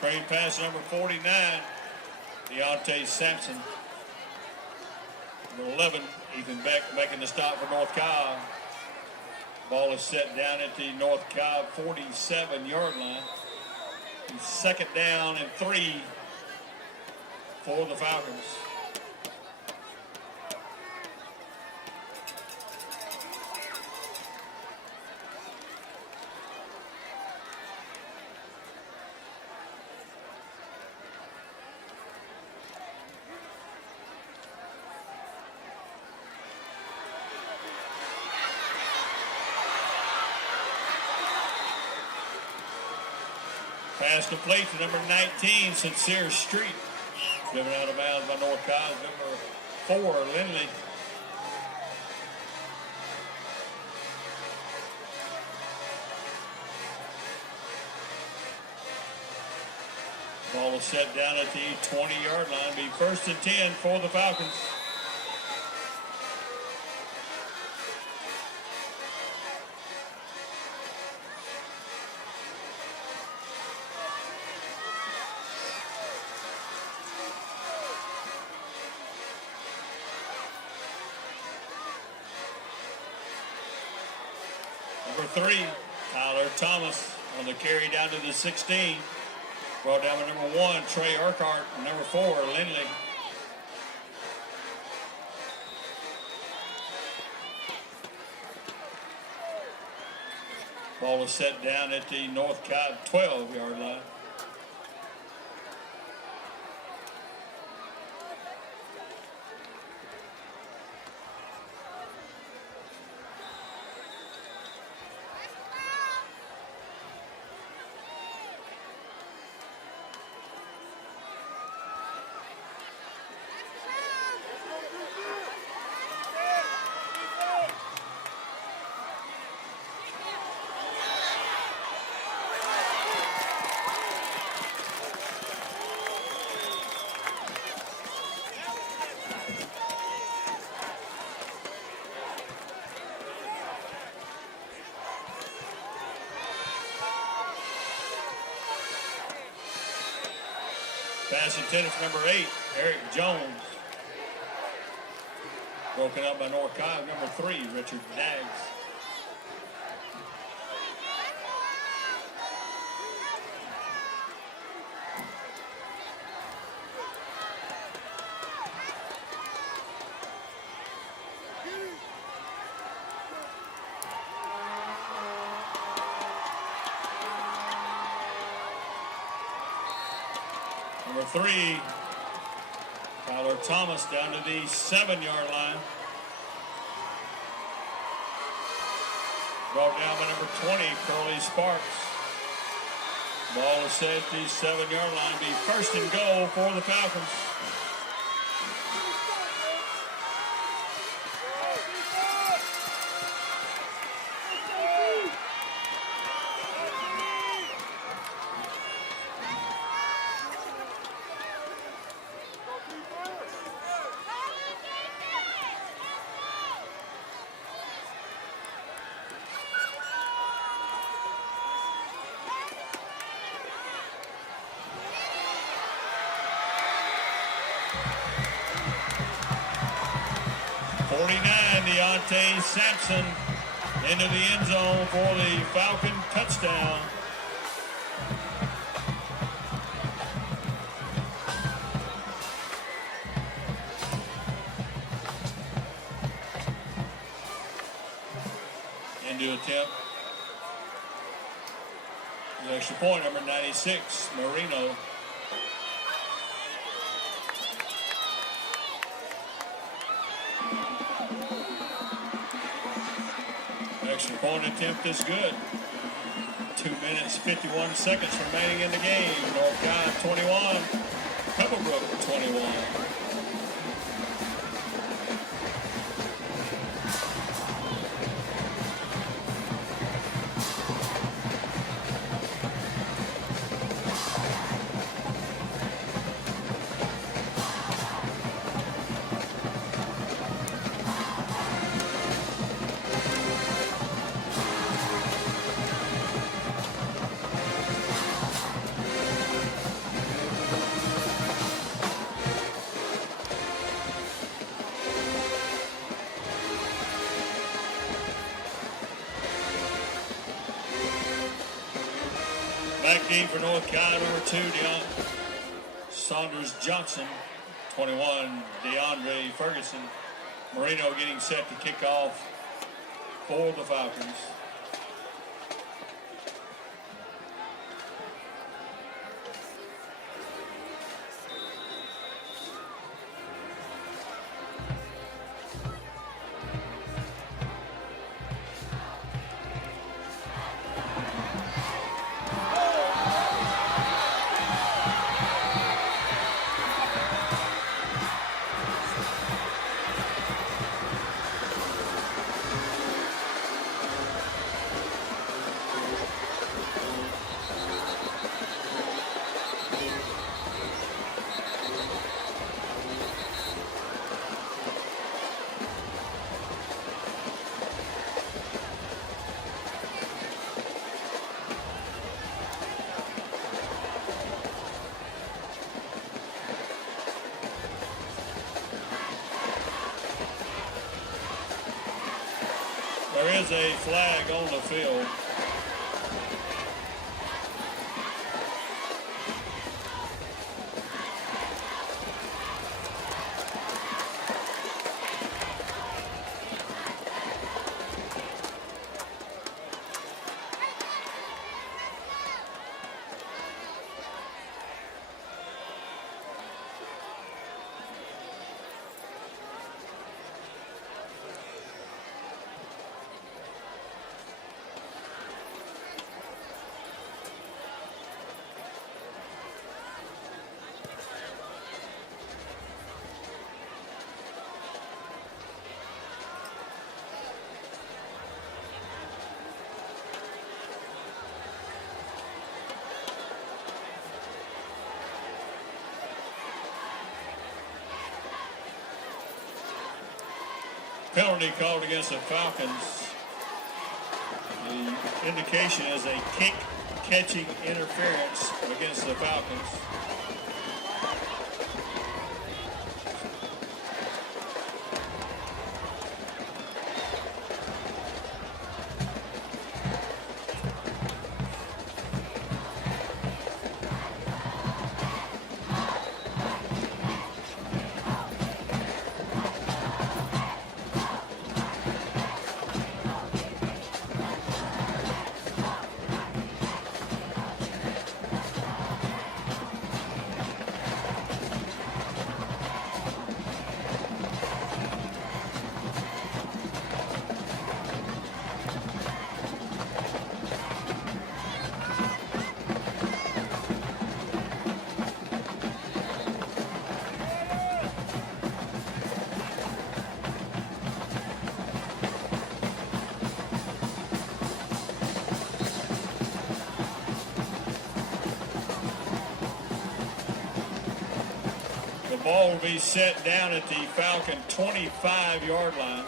Screen pass number 49, Deontay Sampson. Number 11, Ethan Beck making the stop for North Cobb. Ball is set down at the North Cobb 47-yard line. And second down and 3 for the Falcons. Pass complete to number 19, Sincere Street. Driven out of bounds by North Cobb. Number 4, Lindley. Ball is set down at the 20-yard line. Be first and 10 for the Falcons. Number 3, Tyler Thomas on the carry down to the 16. Brought down by number 1, Trey Urquhart. Number 4, Lindley. Ball is set down at the North Cobb 12-yard line. Pass intended for number 8, Eric Jones. Broken up by North Cobb, number 3, Richard Daggs. Number 3, Tyler Thomas down to the 7-yard line. Brought down by number 20, Curly Sparks. Ball is set at the 7-yard line. Be first and goal for the Falcons. Deontay Sampson into the end zone for the Falcon touchdown. Into attempt. The extra point, number 96, Marino. Extra point attempt is good. 2 minutes, 51 seconds remaining in the game. North Cobb 21, Pebblebrook 21. Back deep for North Carolina, number 2, Saunders Johnson. 21, DeAndre Ferguson. Marino getting set to kick off for the Falcons. There is a flag on the field. Penalty called against the Falcons. The indication is a kick catching interference against the Falcons. Ball will be set down at the Falcon 25-yard line.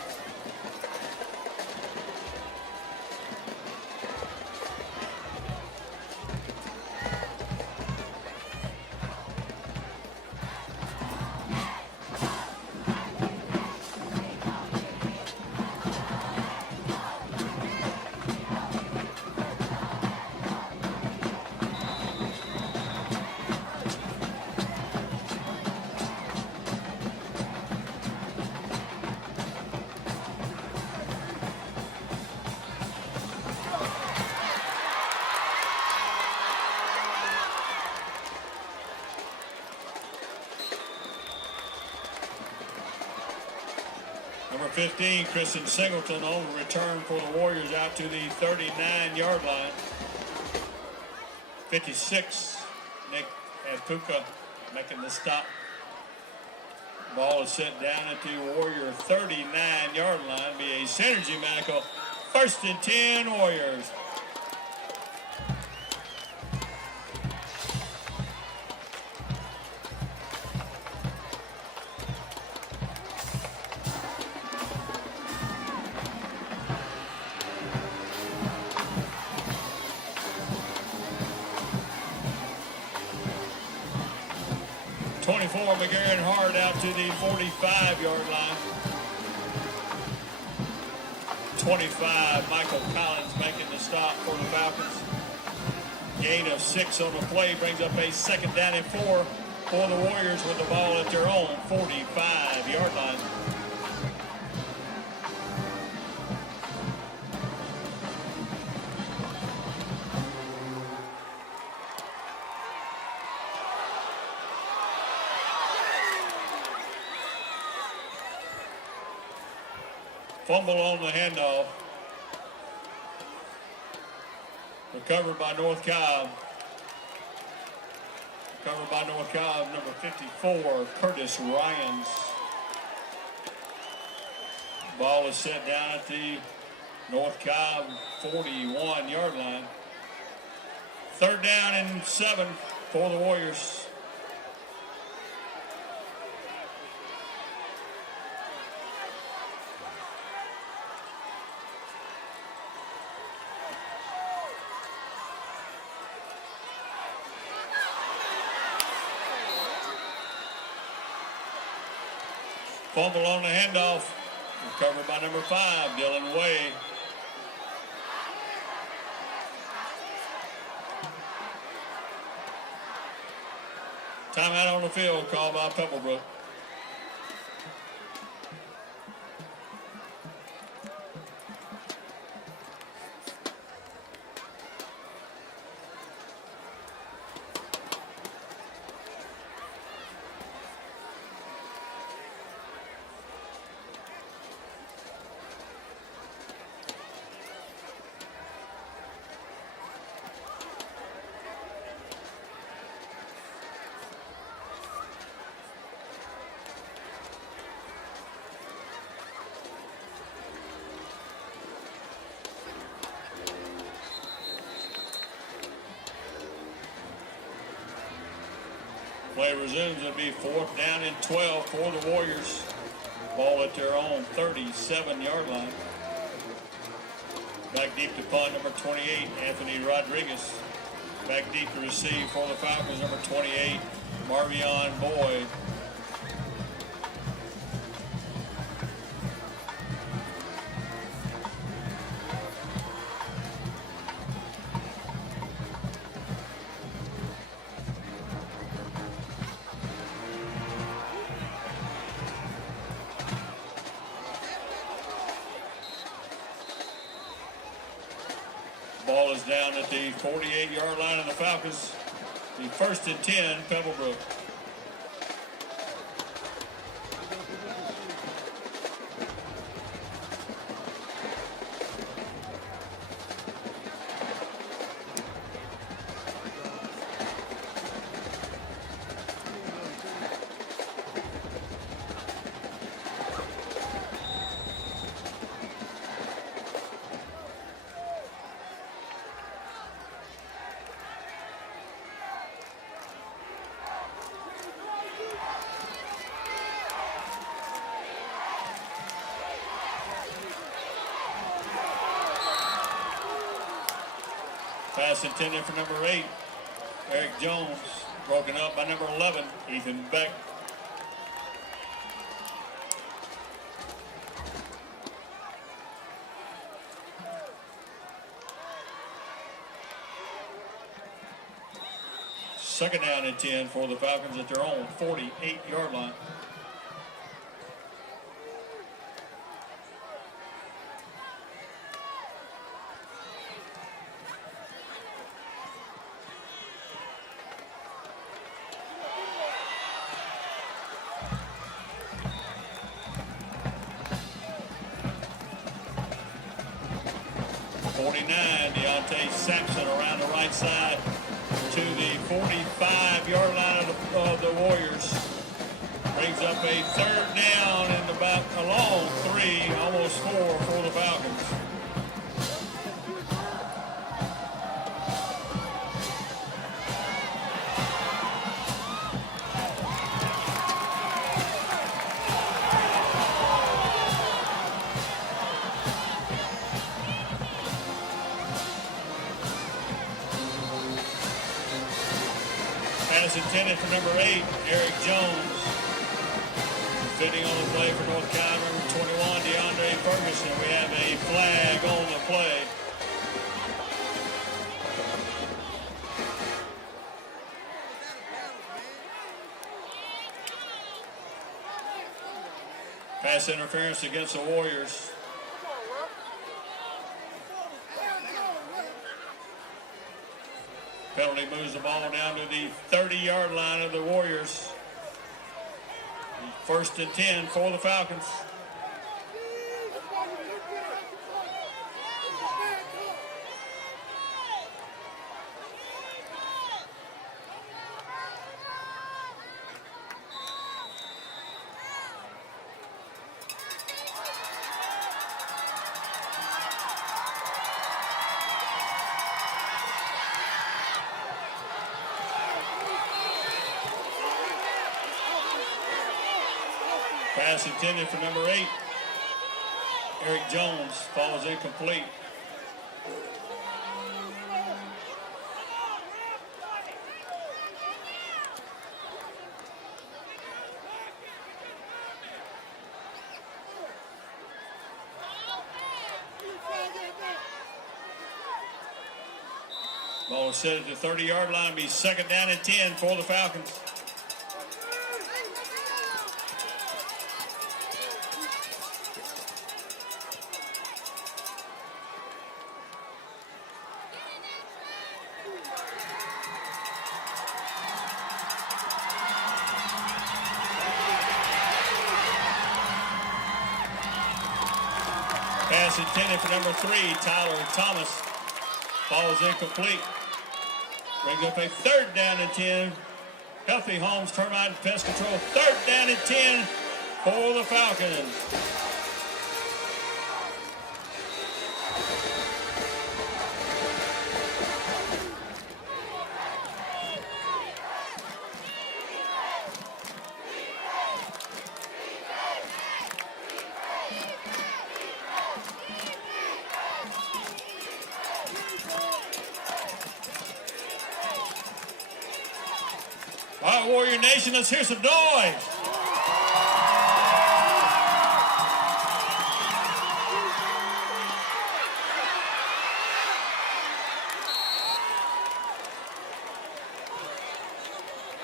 Number 15, Kristen Singleton on the return for the Warriors out to the 39-yard line. 56, Nick Apuka making the stop. Ball is set down at the Warrior 39-yard line. Be a synergy medical. 1st and 10 Warriors. McGarren Hard out to the 45-yard line. 25, Michael Collins making the stop for the Falcons. Gain of 6 on the play brings up a 2nd down and 4 for the Warriors with the ball at their own 45-yard line. Fumble on the handoff. Recovered by North Cobb. Recovered by North Cobb, number 54, Curtis Ryans. Ball is set down at the North Cobb 41-yard line. 3rd down and 7 for the Warriors. Fumble on the handoff. Recovered by number 5, Dylan Way. Timeout on the field called by Pebblebrook. Play resumes. It'll be 4th down and 12 for the Warriors. Ball at their own 37-yard line. Back deep to punt, number 28, Anthony Rodriguez. Back deep to receive for the Falcons, number 28, Marvion Boyd. Ball is down at the 48-yard line of the Falcons. The 1st and 10, Pebblebrook. Pass intended for number 8, Eric Jones. Broken up by number 11, Ethan Beck. Second down and 10 for the Falcons at their own 48-yard line. Sampson around the right side to the 45-yard line of the Warriors. Brings up a 3rd down and about a long 3, almost 4 for the Falcons. Pass intended for number 8, Eric Jones. Fitting on the play for North Cobb, number 21, DeAndre Ferguson. We have a flag on the play. Pass interference against the Warriors. Penalty moves the ball down to the 30-yard line of the Warriors. First and 10 for the Falcons. Pass intended for number 8. Eric Jones falls incomplete. Ball is set at the 30-yard line. Be second down and 10 for the Falcons. Pass intended for number 3, Tyler Thomas. Falls incomplete. Brings up a third down and 10. Healthy Homes Termite and Pest Control. Third down and 10 for the Falcons. All right, Warrior Nation, let's hear some noise.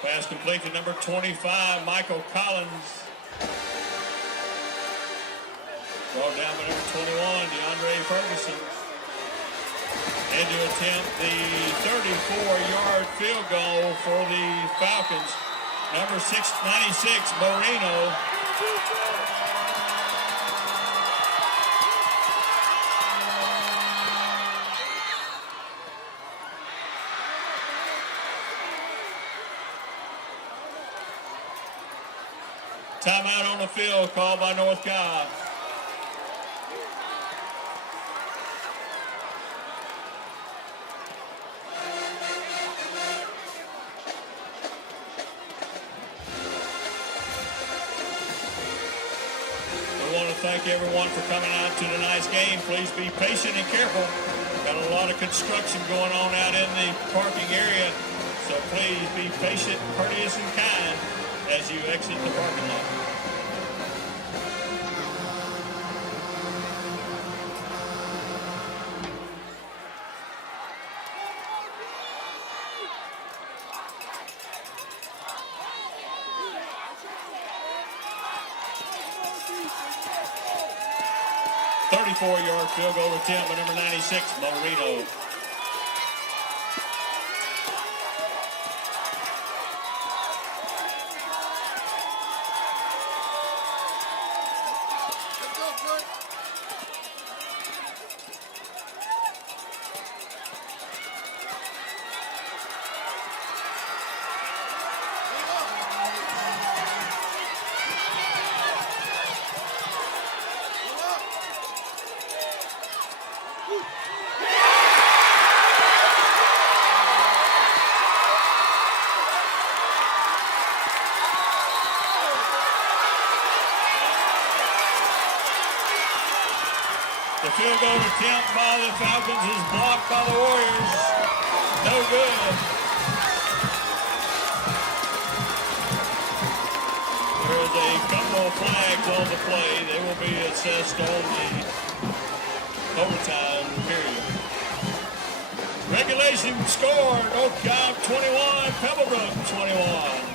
Pass complete to number 25, Michael Collins. Brought down by number 21, DeAndre Ferguson. And to attempt the 34-yard field goal for the Falcons, number 696, Marino. Timeout on the field called by North Cobb. Thank everyone for coming out to tonight's game. Please be patient and careful. Got a lot of construction going on out in the parking area, so please be patient, courteous, and kind as you exit the parking lot. Four-yard field goal attempt by number 96, Marino. The field goal attempt by the Falcons is blocked by the Warriors. No good. There is a couple of flags on the play. They will be assessed on the overtime period. Regulation score, North Cobb 21, Pebblebrook 21.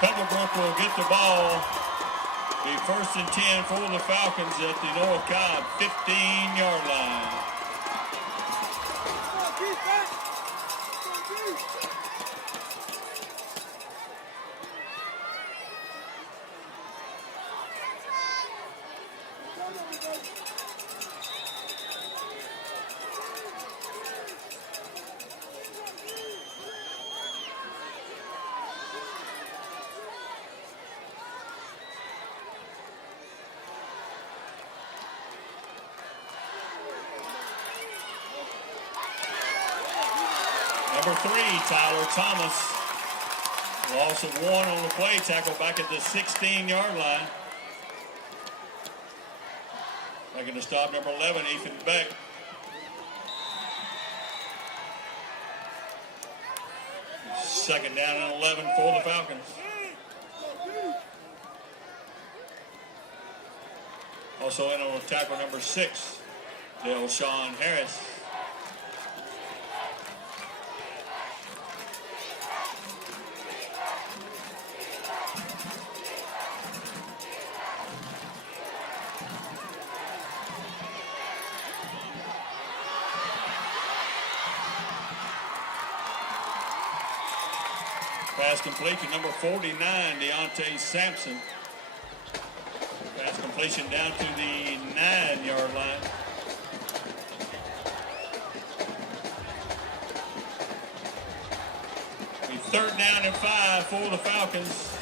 Pebblebrook will get the ball. Be first and 10 for the Falcons at the North Cobb 15-yard line. Number 3, Tyler Thomas. Loss of 1 on the play tackle back at the 16-yard line. Making the stop, number 11, Ethan Beck. Second down and 11 for the Falcons. Also in on tackle number 6, Delshawn Harris. Pass complete to number 49, Deontay Sampson. Pass completion down to the 9-yard line. Third down and 5 for the Falcons.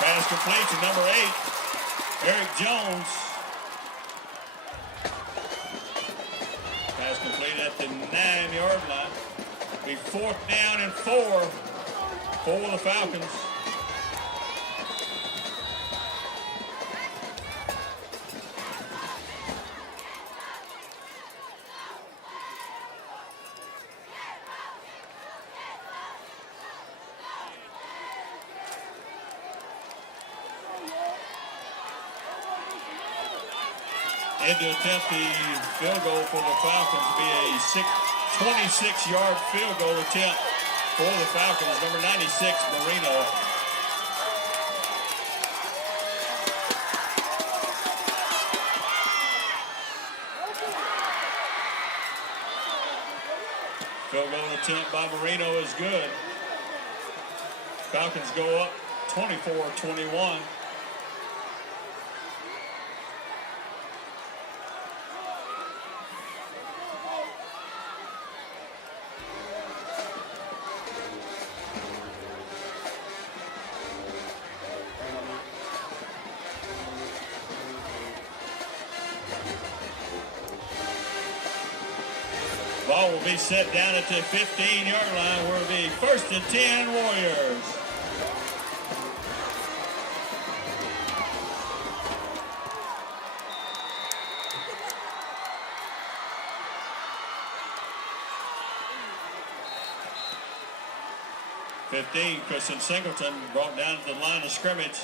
Pass complete to number 8, Eric Jones. Pass complete at the 9-yard line. Be fourth down and 4 for the Falcons. And to attempt the field goal for the Falcons be a 26-yard field goal attempt for the Falcons. Number 96, Marino. Field goal attempt by Marino is good. Falcons go up 24-21. Ball will be set down at the 15-yard line where it will be first and 10 Warriors. Christian Singleton brought down to the line of scrimmage.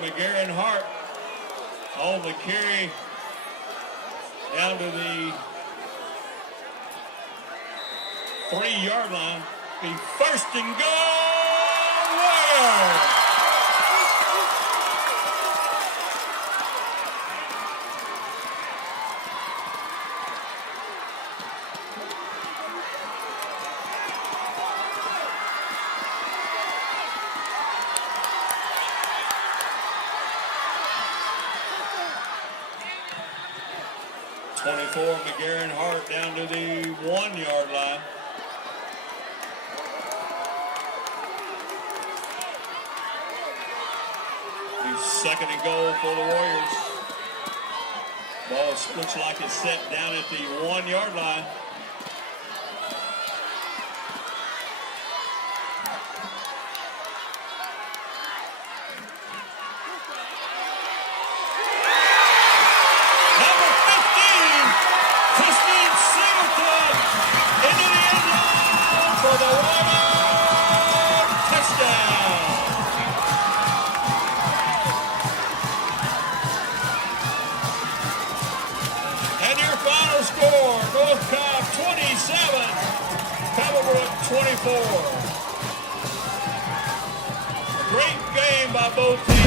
McGarren Hart on the carry down to the 3-yard line. Be first and goal, Warriors! 24, McGarren Hart down to the 1-yard line. Second and goal for the Warriors. Ball looks like it's set down at the 1-yard line. Number 15, Christine Singleton into the end zone for the Warriors touchdown. Final score, North Cobb 27, Pebblebrook 24. A great game by both teams.